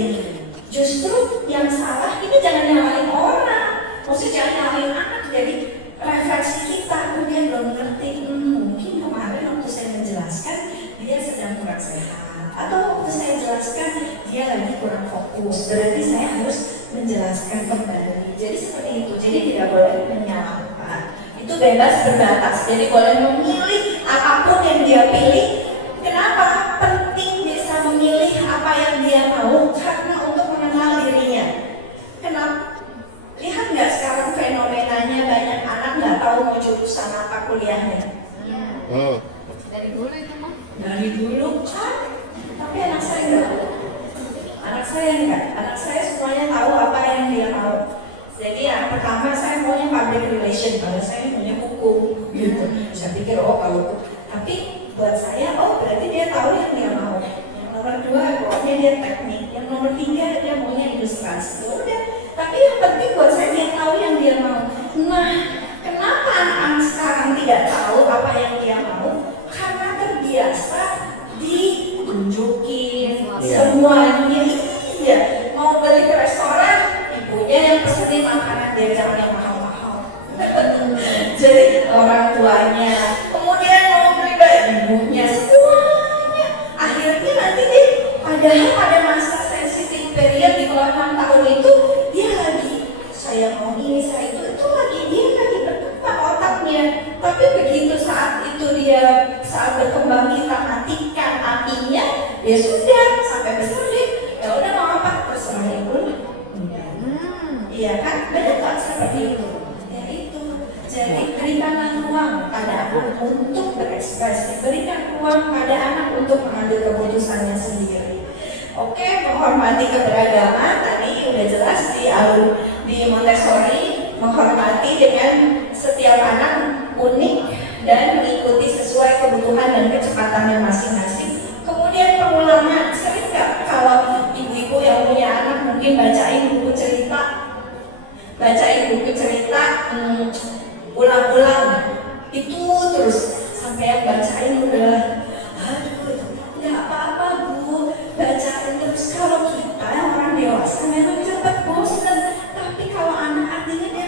justru yang salah kita jangan nyalahin orang, maksudnya jangan nyalahin anak. Jadi refleksi kita kemudian belum ngerti, mungkin kemarin waktu saya menjelaskan dia sedang kurang sehat, atau waktu saya jelaskan dia lagi kurang fokus, berarti saya harus menjelaskan kembali. Jadi seperti itu, jadi tidak boleh menyalahkan. Itu bebas berbatas, jadi boleh memilih apapun yang dia pilih. Kenapa? Penting bisa memilih apa yang dia mau, karena untuk mengenal dirinya. Kenapa? Lihat nggak sekarang fenomenanya banyak anak nggak tahu mau jurusan apa kuliahnya. Dari dulu itu mah. Dari dulu kan, tapi anak saya enggak. Anak saya semuanya tahu apa yang dia mau. Jadi yang pertama saya maunya public relation, kalau saya maunya hukum gitu. Saya pikir kalau tapi buat saya berarti dia tahu yang dia mau. Yang nomor 2 pokoknya dia teknik. Yang nomor 3 dia maunya ilustrasi. Udah. Tapi yang penting buat saya dia tahu yang dia mau. Nah, kenapa anak-anak sekarang tidak tahu apa yang dia mau? Karena terbiasa ditunjukin semuanya. Iya, mau beli ke restoran, ibunya yang pesenin makanan, dia jangan yang mahal-mahal. Jadi orang tuanya, kemudian mau beli ke ibunya, semuanya. Akhirnya nanti deh, padahal pada masa sensitif period di bawah 6 tahun itu, dia lagi, saya mau ini, saya itu lagi, dia lagi berkembang otaknya. Tapi begitu saat itu dia, saat berkembang kita matikan apinya, ya sudah, sampai besar deh. Ya udah mau apa terserah ibu. Iya kan, banyak kan seperti itu. Ya itu. Jadi berikanlah ruang pada anak untuk berekspresi, berikan ruang pada anak untuk mengambil keputusannya sendiri. Oke, menghormati keberagaman tadi udah jelas di Montessori, menghormati dengan setiap anak unik dan mengikuti sesuai kebutuhan dan kecepatannya masing-masing. Kemudian pengulangan, sering nggak kalau ibu-ibu yang punya anak mungkin bacain buku cerita ulang-ulang itu terus sampai yang bacain udah aduh nggak apa-apa bu, bacain terus. Kalau kita orang dewasa memang cepat bosan, tapi kalau anak artinya dia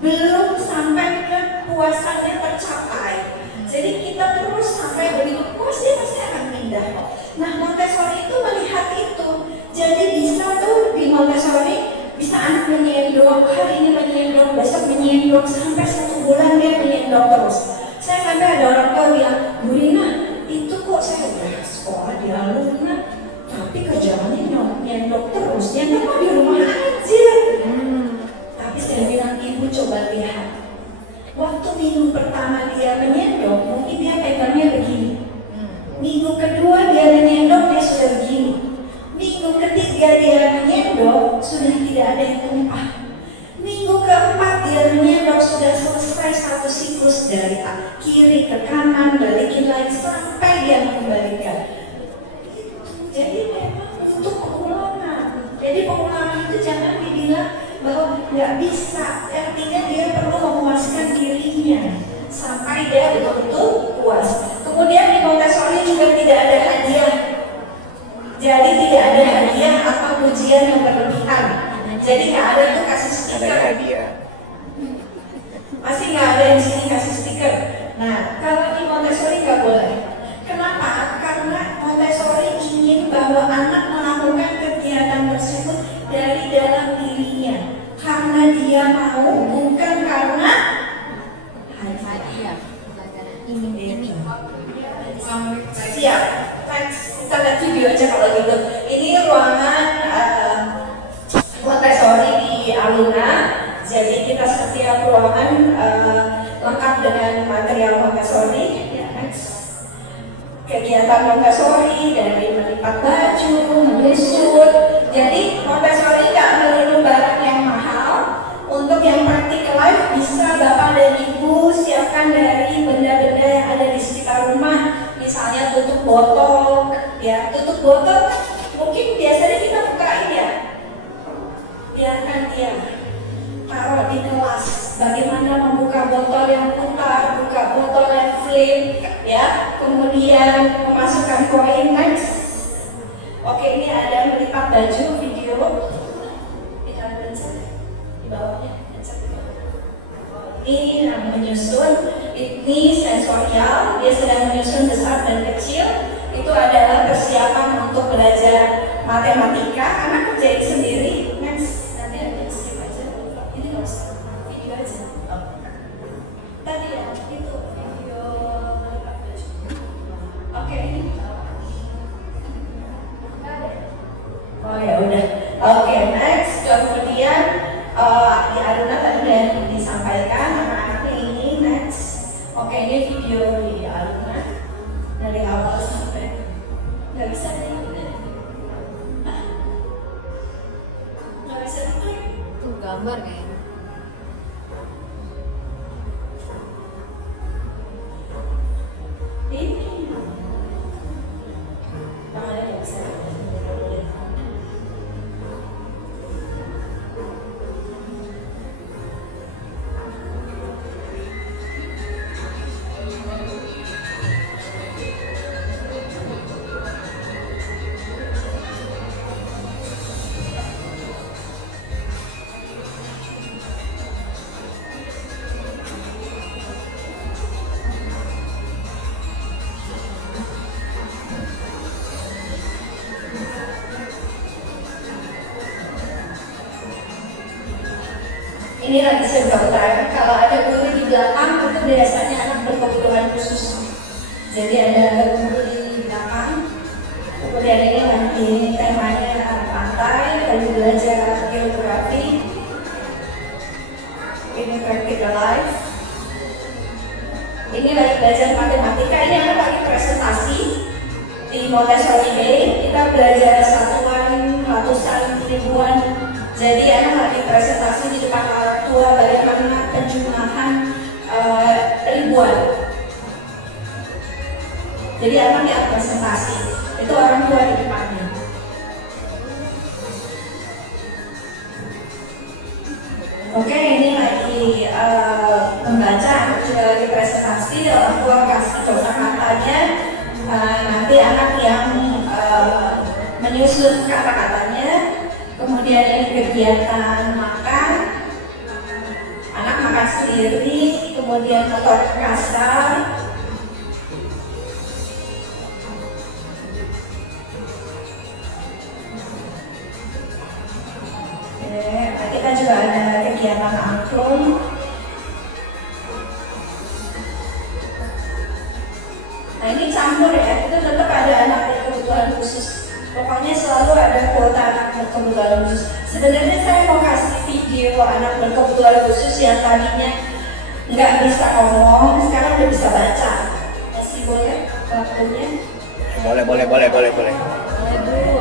belum sampai kepuasannya tercapai. Jadi kita terus sampai begitu puas dia pasti akan pindah. Nah, Montessori itu melihat itu. Jadi bisa tuh di Montessori bisa anak menyendong, hari ini menyendong, besok menyendong, sampai 1 bulan dia menyendong terus. Saya sampai ada orang tua bilang, Bu Rina, itu kok saya udah sekolah di alumni, tapi kerjaannya nyendong terus, nyendong di rumah aja. Tapi saya bilang, ibu coba lihat. Waktu minggu pertama dia menyendong, mungkin dia pegangnya begini. Minggu kedua dia menyendong, dia sudah begini. Minggu ketiga dia menyendong, sudah tidak ada yang tumpah. Minggu keempat dia ke kanan, balikin lagi sampai dia mengembalikan. Jadi memang untuk pengulangan. Jadi pengulangan itu jangan dibilang bahwa nggak bisa. Artinya dia perlu memuaskan dirinya sampai dia betul-betul puas. Kemudian di Montessori juga tidak ada hadiah. Jadi tidak ada hadiah atau ujian yang berlebihan. Jadi nggak ada itu kasih Ada stiker. hadiah. Masih nggak ada yang sini kasih stiker. Nah, kalau di Montessori nggak boleh. Kenapa? Karena Montessori ingin bahwa anak melakukan kegiatan tersebut dari dalam dirinya. Karena dia mau, bukan karena hadiah. Ini. Siap. Kita lihat video aja kalau gitu. Ini ruangan Montessori di Aluna. Jadi kita setiap ruangan lengkap dengan material Montessori. Ya, next. Kegiatan Montessori dari melipat baju, menyusut. Jadi Montessori nggak melulu barang yang mahal. Untuk yang practical life bisa Bapak dan Ibu siapkan dari benda-benda yang ada di sekitar rumah. Misalnya tutup botol, ya tutup botol. Mungkin biasanya kita bukain ya. Biarkan dia taruh di kelas. Bagaimana membuka botol yang putar, buka botol yang flip, ya. Kemudian memasukkan koin next. Oke, ini ada melipat baju video. Tinggal pencet di bawahnya, pencet di bawah. Ini yang menyusun. Ini sensorial. Dia sedang menyusun besar dan kecil. Itu adalah persiapan untuk belajar matematika. Anak kerjain sendiri. Next, nanti ada skip aja. Ini nggak usah, video aja. Tadi ya, itu video melipat baju. Oke, ini. Oh ya udah. Oke, next. Kemudian di Aruna tadi udah disampaikan anak-anaknya ini. Next. Oke, ini video di Aruna dari awal sampai nggak bisa nih. Nggak bisa diklik. Tuh gambar kayaknya. Ini. Tangannya nggak bisa. Ini lagi sebentar, kalau ada guru di belakang itu biasanya anak berkebutuhan khusus. Jadi ada guru di belakang. Kemudian ini nanti temanya anak pantai, lagi belajar geografi. Ini practical life. Ini lagi belajar matematika. Ini anak lagi presentasi di Montessori Day. Kita belajar satuan, ratusan, ribuan. Jadi anak lagi presentasi di depan orang tua bagaimana penjumlahan ribuan. Jadi anak yang presentasi itu orang tua di depannya. Oke, ini lagi membaca, juga lagi presentasi. Orang tua kasih kata-katanya. Nanti anak yang menyusun kata-katanya. Kemudian ini kegiatan makan, anak makan sendiri, kemudian motorik kasar. Nanti kan juga ada kegiatan angklung. Nah ini campur ya, itu tetap ada anak berkebutuhan khusus. Pokoknya selalu ada kuota anak berkebutuhan khusus. Sebenarnya saya mau kasih video anak berkebutuhan khusus yang tadinya nggak bisa ngomong, sekarang udah bisa baca. Masih boleh waktunya?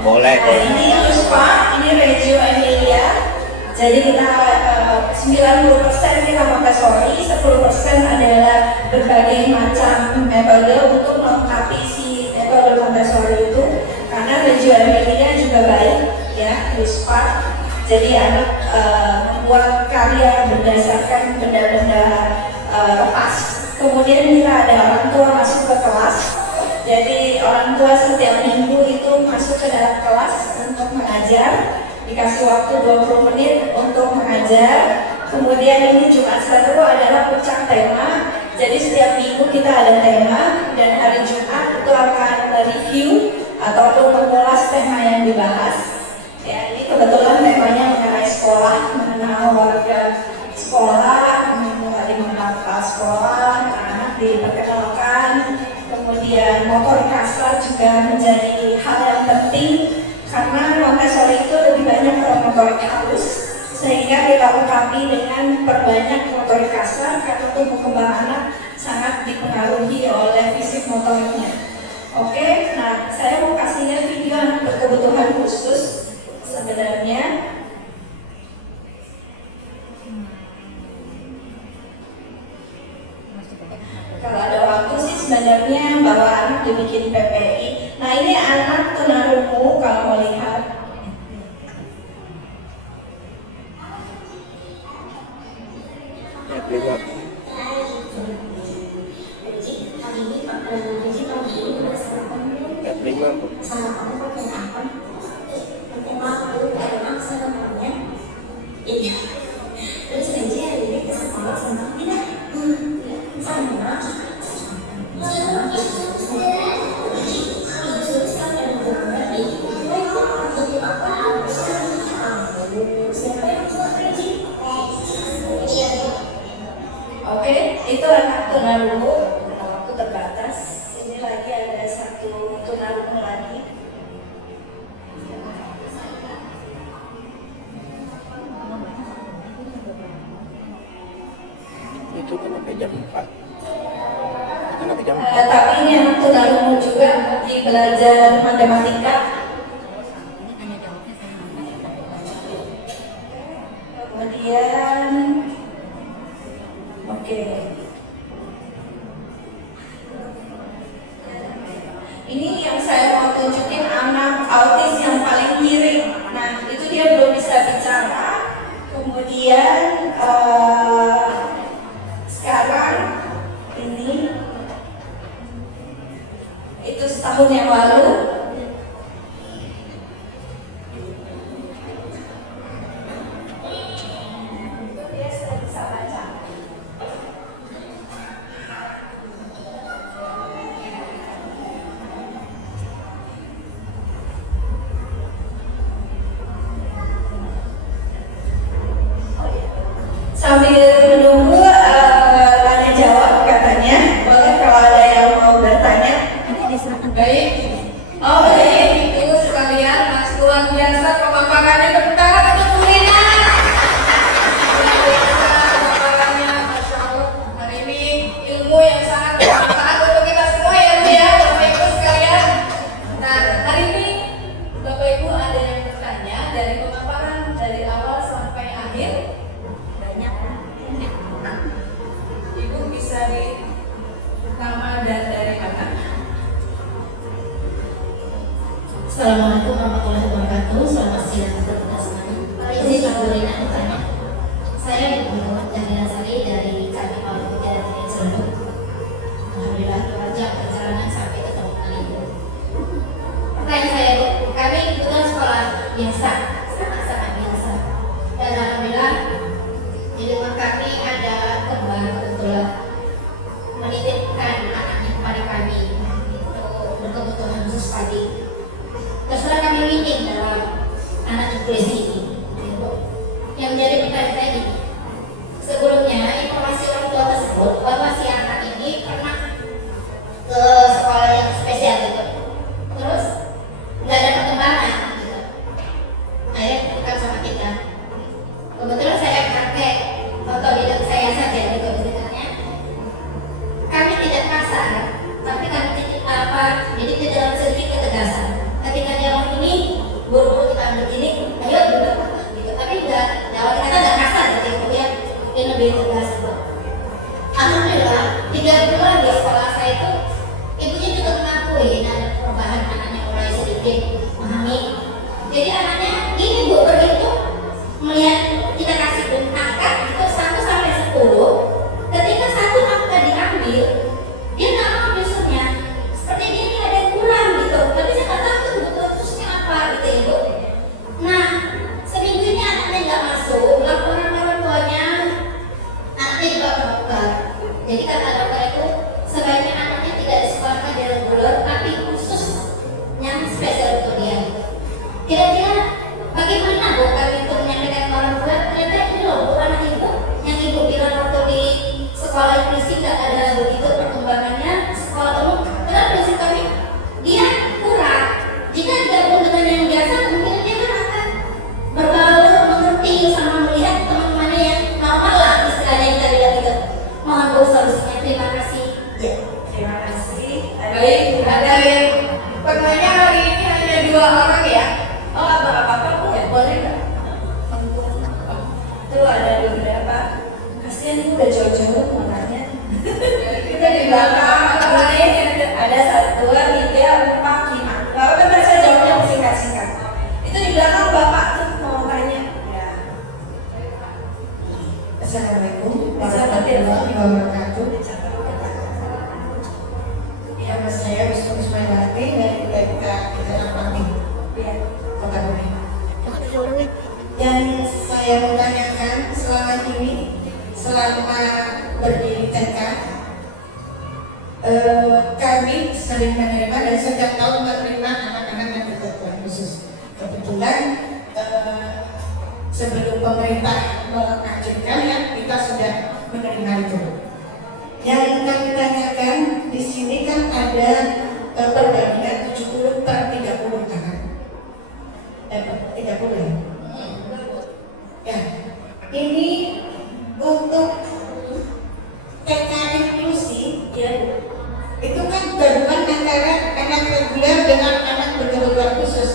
Boleh. Nah ini Yuspa, ini Reggio Emilia. Jadi kita 90% kita Montessori, 10% adalah berbagai macam metode untuk melengkapi si metode Montessori itu, karena Reggio Emilia juga baik ya, CRISPR. Jadi anak membuat karya berdasarkan benda-benda lepas. Kemudian bila ada orang tua masuk ke kelas, jadi orang tua setiap minggu itu masuk ke dalam kelas untuk mengajar, dikasih waktu 20 menit untuk mengajar. Kemudian ini Jumat Satu adalah puncak tema. Jadi setiap minggu kita ada tema, dan hari Jumat itu akan review ataupun mengulas tema yang dibahas. Ya, ini kebetulan temanya mengenai sekolah, mengenal warga sekolah, mengenal sekolah, anak diperkenalkan. Kemudian motor kasar juga menjadi hal yang penting, karena Montessori itu lebih banyak ke motorik halus, sehingga kita lengkapi dengan perbanyak motorik kasar, karena tumbuh kembang anak sangat dipengaruhi oleh fisik motoriknya. Oke, nah saya mau kasih lihat video anak berkebutuhan khusus. Sebenarnya kalau ada waktu sih sebenarnya bawa anak dibikin PPI. Nah ini anak tunarungu kalau mau lihat. Ya, terima. Ya, terima. Oke, itu anak tunarungu. Waktu terbatas. Ini lagi ada satu tunarungu lagi. Itu kenapa jam 4? Kenapa jam 4? Tapi ini anak tunarungu juga di belajar matematika. Kemudian, oke. Ini yang saya mau tunjukin anak autis yang paling kiri. Nah, itu dia belum bisa bicara. Kemudian sekarang ini itu setahun yang lalu. Dia sudah bisa baca. Sambil menunggu tanya jawab katanya, boleh kalau ada yang mau bertanya. Baik. Oh baik, itu sekalian mas luar biasa pemaparannya, tepuk tangan untuk Rina. Luar biasa pemaparannya, masya Allah. Hari ini ilmu yang sangat bermanfaat untuk kita semua ya Bu ya, Bapak Ibu sekalian. Nah hari ini Bapak Ibu ada yang bertanya dari pemaparan dari awal sampai akhir. Ibu bisa di nama dan dari mana? Assalamualaikum warahmatullahi wabarakatuh. Selamat siang teman-teman semuanya. Izin Ibu Rina bertanya. Saya Ibu Muhammad Jamila Sari dari Kami Malu Putih dan Tinggi Serbu. Alhamdulillah 2 jam perjalanan sampai ketemu dengan Ibu. Pertanyaan saya Bu, kami kebetulan sekolah biasa, sangat-sangat biasa. Dan alhamdulillah di rumah kami ada kembar kebetulan menitipkan anaknya kepada kami untuk berkebutuhan khusus tadi. Terus bulan di sekolah saya itu ibunya juga mengakui ada perubahan anaknya mulai sedikit memahami. Jadi anaknya gini Bu, begitu melihat kita kasih angka itu 1 sampai 10, ketika satu angka diambil dia nggak mau nyusunnya, seperti dia ini ada yang kurang gitu, tapi saya nggak tahu itu kebutuhan khususnya apa gitu ya Bu. Nah seminggu ini anaknya nggak masuk, laporan orang tuanya anaknya juga dokter. Jadi kata dokter itu sebaiknya anaknya tidak disekolahkan di reguler tapi khusus yang spesial untuk dia. Kira-kira bagaimana Bu kami itu menyampaikan ke orang tua, ternyata ini loh Bu anak ibu yang ibu bilang waktu di sekolah inklusif nggak ada begitu perkembangannya sekolah umum. Karena prinsip kami dia kurang. Jika digabung dengan yang biasa mungkin dia kan akan berbaur, mengerti sama melihat teman-temannya yang normal lah istilahnya kita bilang gitu. Mohon Bu solusinya, terima kasih. Ya, terima kasih. Baik, ada yang penanya hari ini hanya 2 orang ya. Oh, apa-apa Bu, ya boleh nggak? Tuh ada beberapa. Kasihan itu udah jauh-jauh makanya. Kita di belakang ada 1, 2, 3, 4, 5. Gak apa-apa, saya jawabnya singkat-singkat. Itu di belakang Bapak tuh mau tanya. Ya. Assalamualaikum warahmatullahi wabarakatuh. Ya, Mas saya Wisnu Ismailati dari UTK Jalan Pati, Ya. Kota Bumi. Yang saya mau tanyakan selama ini, selama berdiri TK, kami sering menerima dan setiap tahun menerima anak-anak yang berkebutuhan khusus. Kebetulan sebelum pemerintah mengajukan ya, kita sudah menerima itu. Yang kami tanyakan di sini kan ada perbandingan 70/30 anak. 30 ya. Ya, ini untuk TK inklusi Ya. itu kan gabungan antara anak reguler dengan anak berkebutuhan khusus.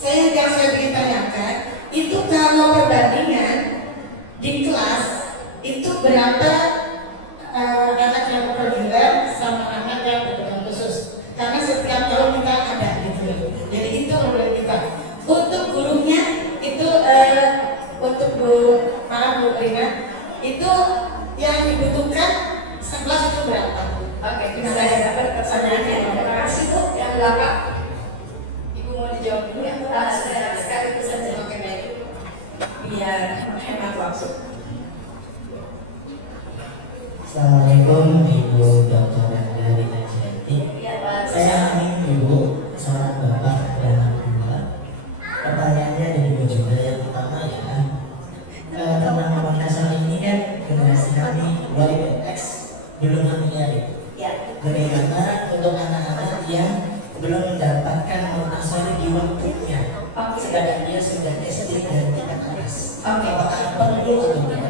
Yang saya ingin tanyakan itu kalau perbandingan di kelas itu berapa anak yang reguler sama anak yang berkebutuhan khusus? Karena setiap tahun kita ada gitu. Jadi itu problem kita. Untuk gurunya itu untuk Bu maaf Bu Rina itu yang dibutuhkan 11 itu berapa? Oke, saya dapat pertanyaannya. Terima kasih Bu. Yang belakang. Ibu mau dijawab dulu ya? Saya sekaligus saja. Oke, baik. Biar hemat waktu. Assalamualaikum Ibu Dr. Rina Jayanti. Ya, Pak. Saya ingin Ibu seorang bapak dan dua. Pertanyaannya dari Ibu juga yang pertama ya, tentang Makassar ini kan generasi kami Y X belum familiar. Ya. Bagaimana untuk anak-anak yang belum mendapatkan Montessori di waktunya, sedangkan dia sudah SD dan tingkat atas. Apakah perlu atau tidak?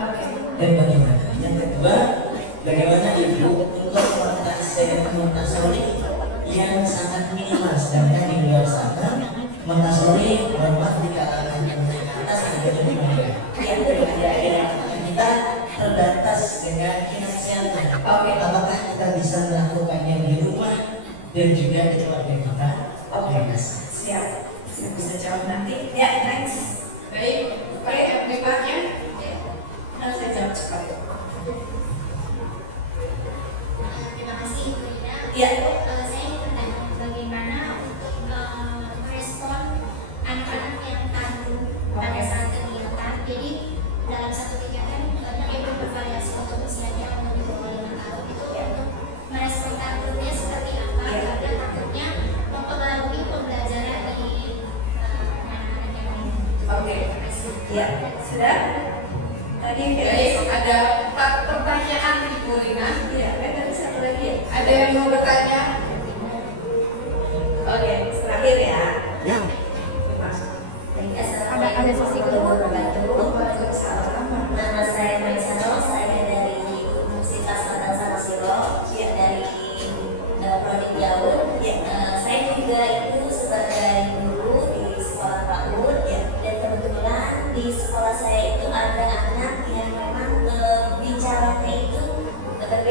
Oke. Dan bagaimana? Yang kedua, bagaimana Ibu untuk menghasilkan Montessori yang sangat minimal, sedangkan di luar sana Montessori memang di kalangan yang atas ada lebih banyak. Kita terbatas dengan finansialnya. Apakah kita bisa melakukannya di rumah dan juga di keluarga kita? Siap. Saya bisa jawab nanti. Ya, next. Baik, yang berikutnya. Saya jawab cepat. Terima kasih Bu Rina. Ya. Saya ingin bertanya bagaimana untuk merespon anak-anak yang tangguh pada saat kegiatan. Jadi dalam satu kegiatan banyak yang bervariasi untuk usianya dari 25 tahun itu untuk merespon tangguhnya seperti apa karena takutnya mempengaruhi pembelajaran di anak-anak yang lain. Oke. Ya, sudah. Tadi Baik, ada 4 pertanyaan Ibu Rina. Ya, ada satu lagi ya. Ada yang mau bertanya?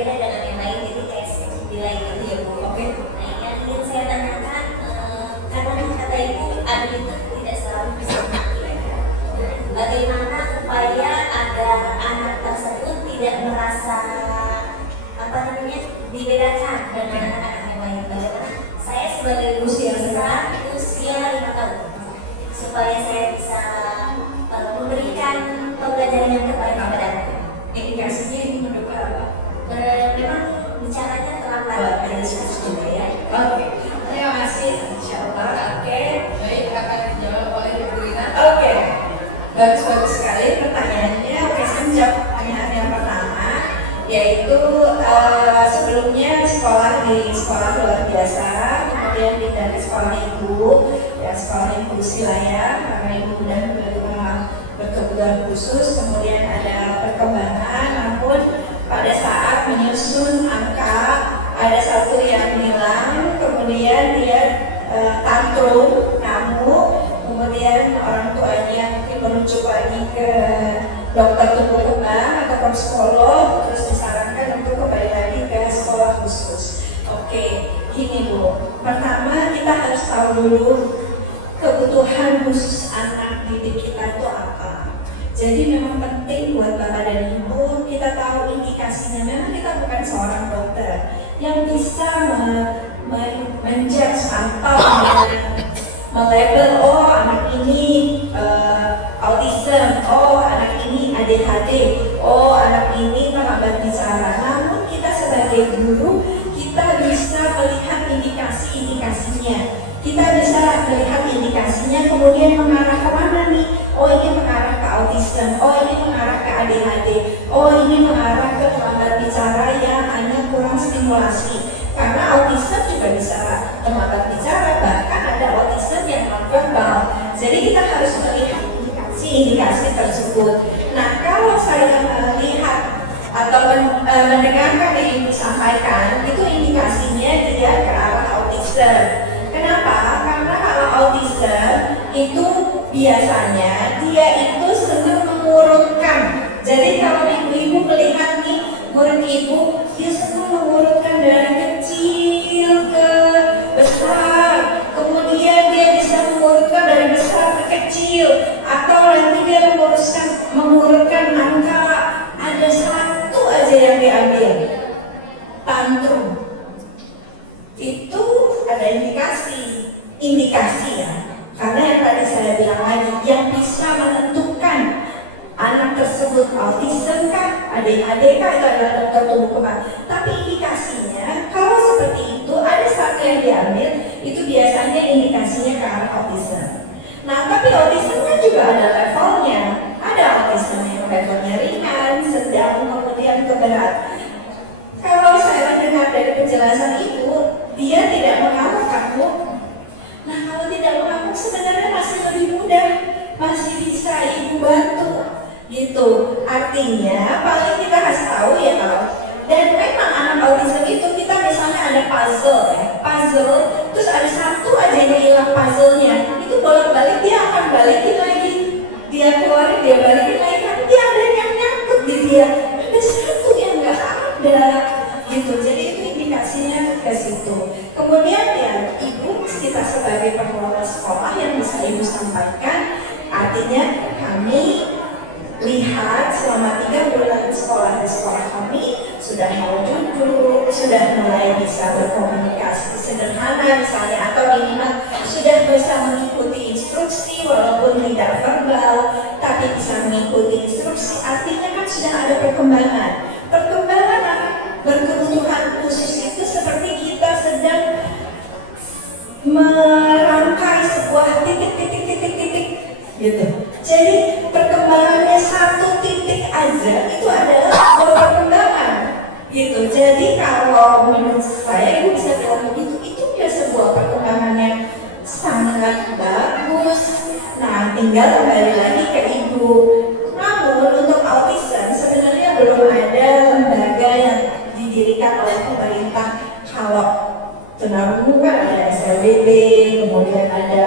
berbeda dengan yang lain, jadi kayak nilai gitu ya Bu. Oke. Nah yang ingin saya tanyakan, karena kata Ibu anak itu tidak selalu bisa mengerti. Bagaimana supaya agar anak tersebut tidak merasa dibedakan dengan anak-anak yang lain? Bagaimana saya sebagai guru besar usia 5 tahun supaya saya bisa memberikan pembelajaran yang terbaik kepada anak. Indikasinya ini menurut apa? Memang bicaranya terlambat dari juga ya. Oke, terima kasih. Insyaallah. Oke. Baik, akan dijawab oleh Ibu Rina. Oke, bagus sekali pertanyaannya. Oke, saya menjawab pertanyaan yang pertama, yaitu sebelumnya sekolah di sekolah luar biasa, kemudian pindah ke sekolah ibu, ya sekolah ibu Silaya, karena ibu dan berkebutuhan khusus, kemudian ada perkembangan, namun pada saat menyusun angka ada satu yang hilang, kemudian dia tantrum, ngamuk, kemudian orang tuanya mungkin merujuk lagi ke dokter tumbuh kembang atau ke psikolog, terus disarankan untuk kembali lagi ke sekolah khusus. Oke, gini Bu, pertama kita harus tahu dulu kebutuhan khusus anak didik kita itu apa. Jadi memang penting buat Bapak dan Ibu kita tahu indikasinya. Memang kita bukan seorang dokter yang bisa menjudge atau melabel, oh anak ini autism, oh anak ini ADHD, oh anak ini terlambat bicara. Namun kita sebagai guru kita bisa melihat indikasi-indikasinya. Kita bisa melihat indikasinya kemudian mengarah ke mana nih? Oh ini mengarah ke autism, oh ini mengarah ke ADHD, oh ini mengarah ke terlambat bicara yang hanya kurang stimulasi. Karena autism juga bisa terlambat bicara, bahkan ada autism yang non-verbal. Jadi kita harus melihat indikasi tersebut. Nah kalau saya melihat atau mendengarkan yang Ibu sampaikan, itu indikasinya tidak ke arah autism. Kenapa? Karena kalau autism itu biasanya dia itu senang mengurutkan. Jadi kalau ibu-ibu melihat nih murid ibu, dia senang mengurutkan dari kecil ke besar, kemudian dia bisa mengurutkan dari besar ke kecil, atau nanti dia mengurutkan angka, ada satu aja yang diambil, tantrum. Itu ada indikasi ya. Karena yang tadi saya bilang lagi, yang bisa menentukan anak tersebut autism kah, ADHD kah, itu adalah dokter tumbuh kembang. Tapi indikasinya, kalau seperti itu ada satu yang diambil, itu biasanya indikasinya ke arah autism. Nah, tapi autism kan juga ada levelnya. Ada autism yang levelnya ringan, sedang, kemudian ke berat. Kalau saya mendengar dari penjelasan Ibu, dia tidak mengamuk kamu. Nah, kalau tidak mengamuk sebenarnya masih lebih mudah, masih bisa Ibu bantu. Gitu, artinya paling kita kasih tahu ya kalau. Dan memang anak autism itu kita misalnya ada puzzle ya, puzzle, terus ada satu aja yang hilang puzzle-nya, itu bolak-balik dia akan balikin lagi, dia keluarin, dia balikin lagi, kan dia ada yang nyangkut di dia, ada satu yang nggak ada, gitu. Jadi itu indikasinya ke situ. Kemudian ya Ibu, kita sebagai pengelola sekolah yang bisa Ibu sampaikan, artinya kami lihat selama 3 bulan sekolah di sekolah kami sudah mau duduk, sudah mulai bisa berkomunikasi sederhana misalnya, atau minimal sudah bisa mengikuti instruksi walaupun tidak verbal, tapi bisa mengikuti instruksi, artinya kan sudah ada perkembangan. Perkembangan anak berkebutuhan khusus itu seperti kita sedang merangkai sebuah titik gitu. Jadi perkembangannya satu titik aja itu adalah sebuah perkembangan gitu. Jadi kalau menurut saya Ibu bisa bilang begitu, itu ya sebuah perkembangan yang sangat bagus. Nah, tinggal kembali lagi ke Ibu. Namun untuk autism sebenarnya belum ada lembaga yang didirikan oleh pemerintah. Kalau tunarungu kan ada SLBB, kemudian ada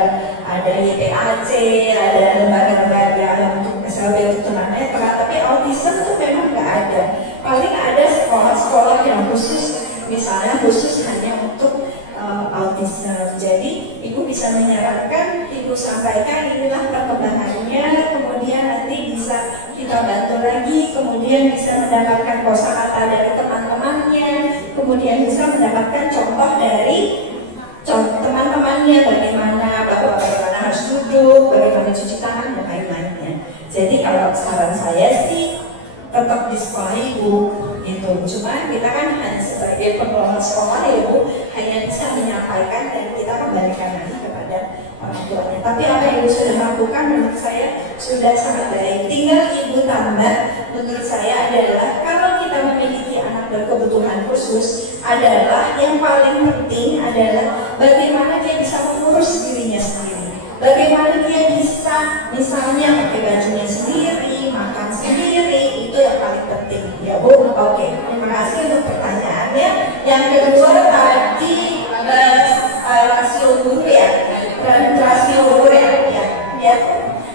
YPAC, ada lembaga-lembaga untuk SLB untuk tunanetra, tapi autism itu memang khusus, misalnya khusus hanya untuk autism. Jadi ibu bisa menyarankan, ibu sampaikan inilah perkembangannya, kemudian nanti bisa kita bantu lagi, kemudian bisa mendapatkan kosakata dari teman-temannya, kemudian bisa mendapatkan contoh dari teman-temannya, bagaimana harus duduk, bagaimana cuci tangan, dan lain-lainnya. Jadi kalau saran saya sih tetap di sekolah ibu itu. Cuma kita kan hanya sebagai pengelola sekolah ya bu, hanya bisa menyampaikan dan kita kembalikan lagi kepada orang tuanya. Tapi apa yang ibu sudah lakukan menurut saya sudah sangat baik. Tinggal ibu tambah menurut saya adalah kalau kita memiliki anak berkebutuhan khusus adalah yang paling penting adalah bagaimana dia bisa mengurus dirinya sendiri. Bagaimana dia bisa misalnya pakai bajunya sendiri, makan sendiri, itu yang paling penting ya bu. Oke, terima kasih untuk pertanyaannya. Yang kedua tadi rasio guru ya, rasio guru ya.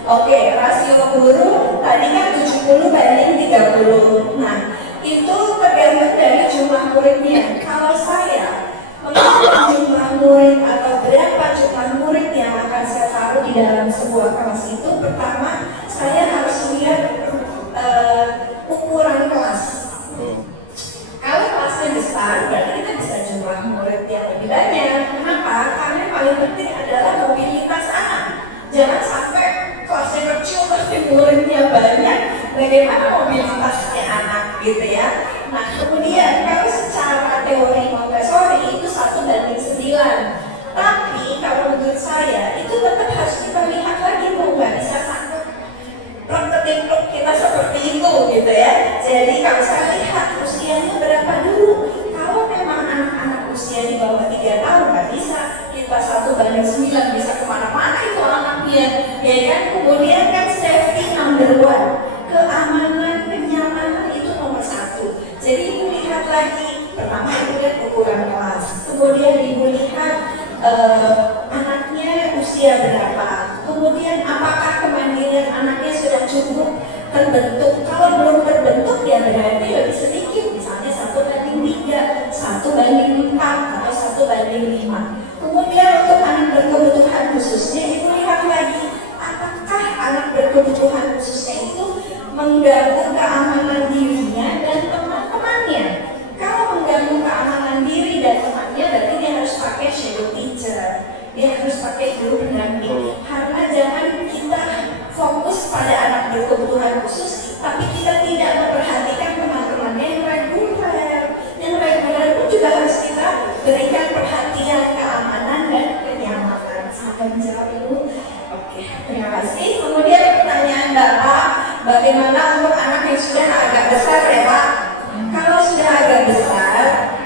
Oke, rasio guru tadi kan 70/30. Nah, itu tergantung dari jumlah muridnya. Kalau saya mengatur jumlah murid atau berapa jumlah murid yang akan saya taruh di dalam sebuah kelas itu, pertama saya harus lihat ukuran kelas. Kalau kelasnya besar, berarti kita bisa jumlah murid yang lebih banyak. Kenapa? Karena yang paling penting adalah mobilitas anak. Jangan sampai kelasnya kecil tapi muridnya banyak. Bagaimana mobilitasnya anak gitu ya. Nah kemudian kalau secara teori Montessori itu 1:9. Tapi kalau menurut saya itu tetap harus kita lihat lagi, nggak bisa satu ketik kita seperti itu gitu ya. Jadi kalau saya lihat usianya berapa dulu. Kalau memang anak-anak usia di bawah 3 tahun nggak bisa kita 1:9 bisa kemana-mana itu anaknya, ya kan. Kemudian kan safety number 1. Keamanan, kenyamanan itu nomor 1. Jadi ibu lihat lagi, pertama ibu lihat ukuran kelas, kemudian ibu lihat anaknya usia berapa, kemudian apakah kemandirian anaknya sudah cukup terbentuk. Kalau belum terbentuk ya berarti lebih sedikit, misalnya 1:3, 1:4 atau 1:5. Kemudian untuk anak berkebutuhan khususnya ibu lihat lagi, apakah anak berkebutuhan khususnya itu mengganggu keamanan dirinya dan teman-temannya. Kalau mengganggu keamanan diri dan temannya, berarti dia harus pakai shadow teacher, dia harus pakai guru pendamping. Karena jangan kita fokus pada anak berkebutuhan khusus, tapi kita tidak memperhatikan teman-temannya yang reguler. Yang reguler pun juga harus kita berikan perhatian keamanan dan kenyamanan. Sampai menjawab ibu. Oke, terima kasih. Kemudian pertanyaan Bapak, bagaimana untuk anak yang sudah agak besar ya Pak? Kalau sudah agak besar,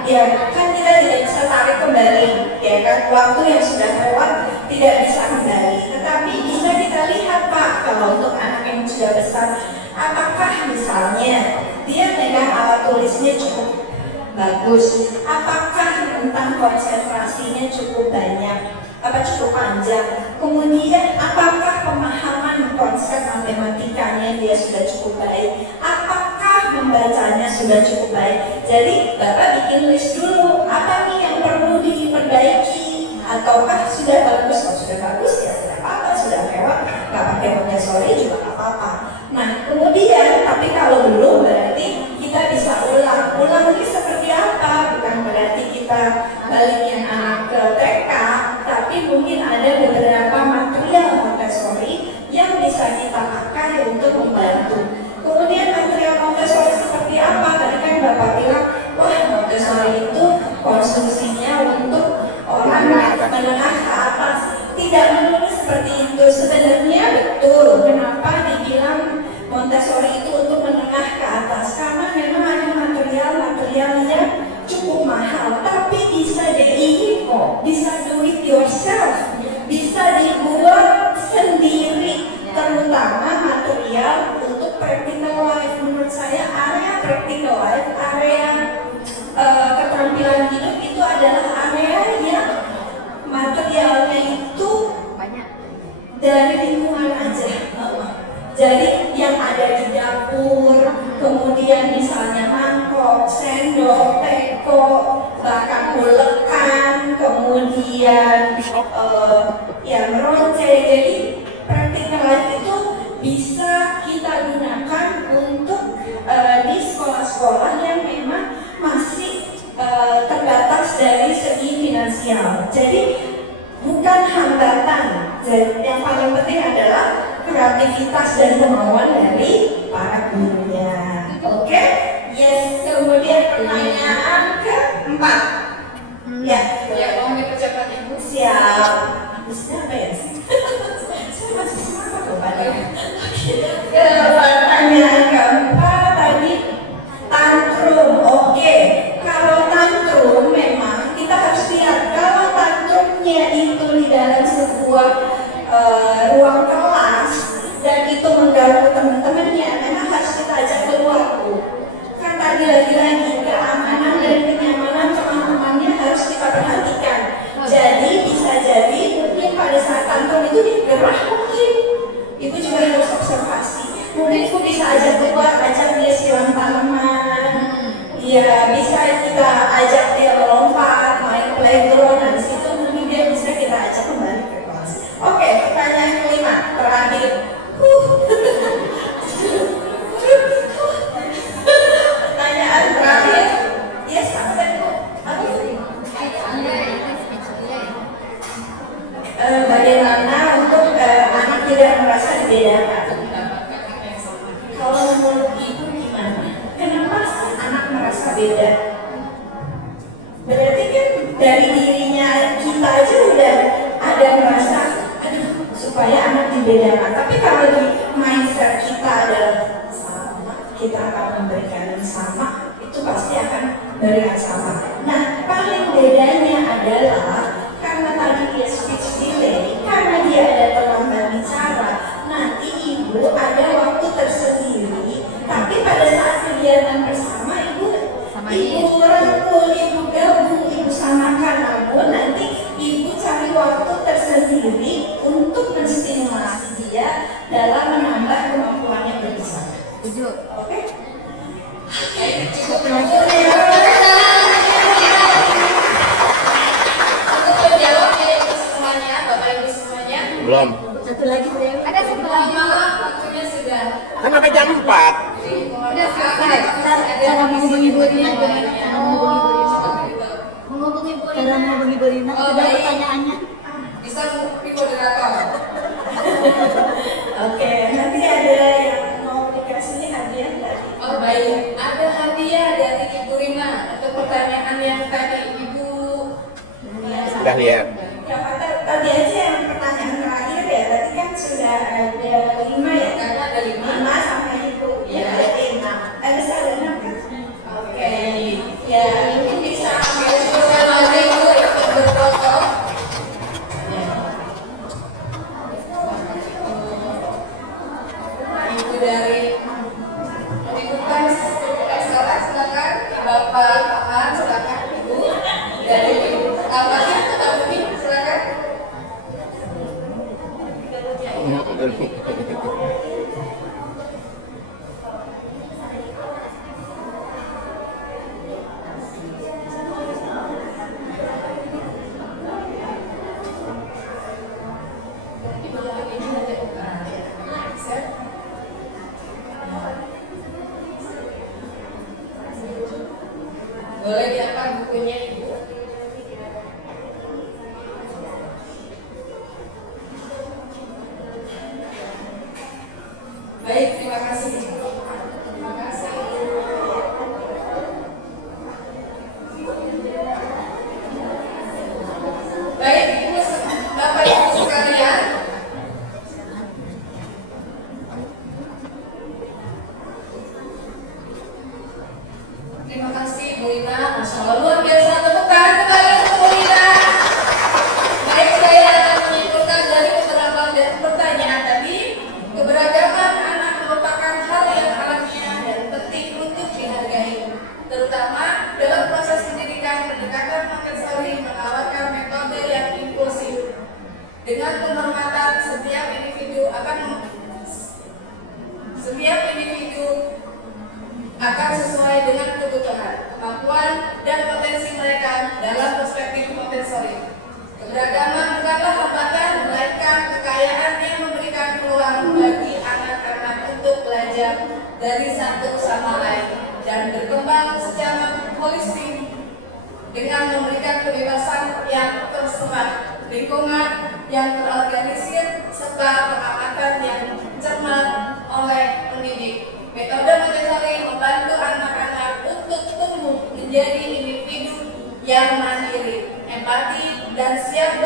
ya kan kita tidak bisa tarik kembali, ya kan? Waktu yang sudah lewat tidak bisa kembali. Tetapi bisa kita lihat Pak, kalau untuk anak yang sudah besar, apakah misalnya dia megang alat tulisnya cukup bagus? Apakah tentang konsentrasinya cukup banyak? Apa cukup panjang? Kemudian apakah pemahaman konsep matematikanya dia sudah cukup baik? Apakah membacanya sudah cukup baik? Jadi Bapak bikin list dulu, apa nih yang perlu diperbaiki? Ataukah sudah bagus? Kalau sudah bagus ya tidak apa-apa, sudah lewat, nggak pakai Montessori juga nggak apa-apa. Nah kemudian, tapi kalau belum berarti kita bisa ulang ini seperti apa? Bukan berarti kita balikin anak ke TK, tapi mungkin ada beberapa material Montessori yang bisa kita pakai untuk membantu. Kemudian material Montessori seperti apa? Tadi kan Bapak bilang, wah Montessori itu konsumsinya untuk orang menengah ke atas. Tidak melulu seperti itu. Sebenarnya betul. Kenapa dibilang Montessori itu untuk menengah ke atas? Karena memang ada material yang cukup mahal, tapi bisa DIY kok, bisa do it yourself, bisa dibuat sendiri, terutama material untuk practical life. Menurut saya area practical life, area keterampilan hidup itu adalah area yang materialnya itu dari lingkungan aja. Jadi yang ada di dapur, kemudian misalnya mangkok mangkok, sendok, teko, bahkan ulekan, kemudian ya meronceng. Jadi practical life itu bisa kita gunakan untuk di sekolah-sekolah yang memang masih terbatas dari segi finansial. Jadi bukan hambatan. Jadi yang paling penting adalah kreativitas dan kemauan dari para gurunya. Oke? Yes. Kemudian pertanyaan keempat. Ya. Ya, mau dipercepat Ibu. Siap. Habisnya apa ya? Saya masih semangat loh Pak. Pertanyaan keempat tadi tantrum. Oke. Kalau tantrum memang kita harus lihat kalau tantrumnya itu di dalam sebuah ruang kelas dan itu mengganggu teman-temannya, memang harus kita ajak keluar. Kan tadi lagi-lagi keamanan dan kenyamanan teman-temannya harus kita perhatikan. Jadi bisa jadi mungkin pada saat tantrum itu digerah mungkin. Ibu juga harus observasi. Mungkin ibu bisa ajak keluar, ajak dia silang tanaman. Ya bisa kita ajak dia melompat, main playground, dan situ mungkin dia bisa kita ajak kembali ke kelas. Oke, pertanyaan kelima terakhir. Pertanyaan terakhir. Yes, apa tadi Bu? Apa tadi? Bagaimana untuk anak tidak merasa dibedakan? Kalau menurut Ibu gimana? Kenapa anak merasa beda? Berarti kan dari dirinya kita aja udah ada merasa, aduh, supaya anak dibedakan. Tapi kalau di mindset kita adalah sama, kita akan memberikan yang sama, itu pasti akan memberikan sama. Nah, paling bedanya adalah karena tadi dia speech delay, karena dia ada terlambat bicara, nanti ibu ada waktu tersendiri. Tapi pada saat kegiatan bersama ibu rangkul, ibu gabung, ibu samakan. Namun nanti ibu cari waktu tersendiri untuk menstimulasi dia dalam menambah kemampuannya berbicara. Oke? Untuk menjawab ya Ibu semuanya, Bapak Ibu semuanya. Belum. Satu lagi Bu Dewi. Ada satu lagi. Waktunya sudah. Kan sampai jam 4. Udah selesai. Cara menghubungi Bu Rina, Menghubungi Bu cara menghubungi Bu Rina. Oh, Ada baik. pertanyaannya. Bisa menghubungi moderator. Oke, nanti ada yang mau dikasih hadiah tadi. Oh baik, ada hadiah dari Ibu Rina untuk pertanyaan yang tadi Ibu. Udah lihat. Ya, tadi aja yang pertanyaan terakhir ya, tadi kan sudah ada 5 ya, Karena ada 5. 5 sama ibu, ya berarti 6. Bisa ada 6 kan? Oke, ya ibu bisa Silakan lagi Ibu untuk berfoto. Ibu dari Universitas Sekolah, silakan. Bapak Pahan, silakan Ibu. Dari apanya? Alumni, silakan. Ibu jangan ini nanti bukan. Set. Boleh diangkat bukunya Ibu. Baik, terima kasih. Terima kasih. Baik, Ibu, Bapak Ibu sekalian. Terima kasih Bu Rina, Masya Allah luar biasa. Tepuk tangan kembali untuk Bu Rina. Baik, saya akan menyimpulkan dari beberapa pertanyaan tadi. Keberagaman anak merupakan hal yang alamiah dan penting untuk dihargai, terutama dalam proses pendidikan. Pendekatan Montessori menawarkan metode yang inklusif dengan penghormatan setiap individu akan sesuai dengan kebutuhan. dan potensi mereka dalam perspektif Montessori. Keberagaman bukanlah hambatan, melainkan kekayaan yang memberikan peluang bagi anak-anak untuk belajar dari satu sama lain dan berkembang secara holistik dengan memberikan kebebasan yang tersemat, lingkungan yang terorganisir, serta pengamatan yang cermat oleh pendidik. Metode Montessori membantu anak-anak untuk tumbuh menjadi individu yang mandiri, empati, dan siap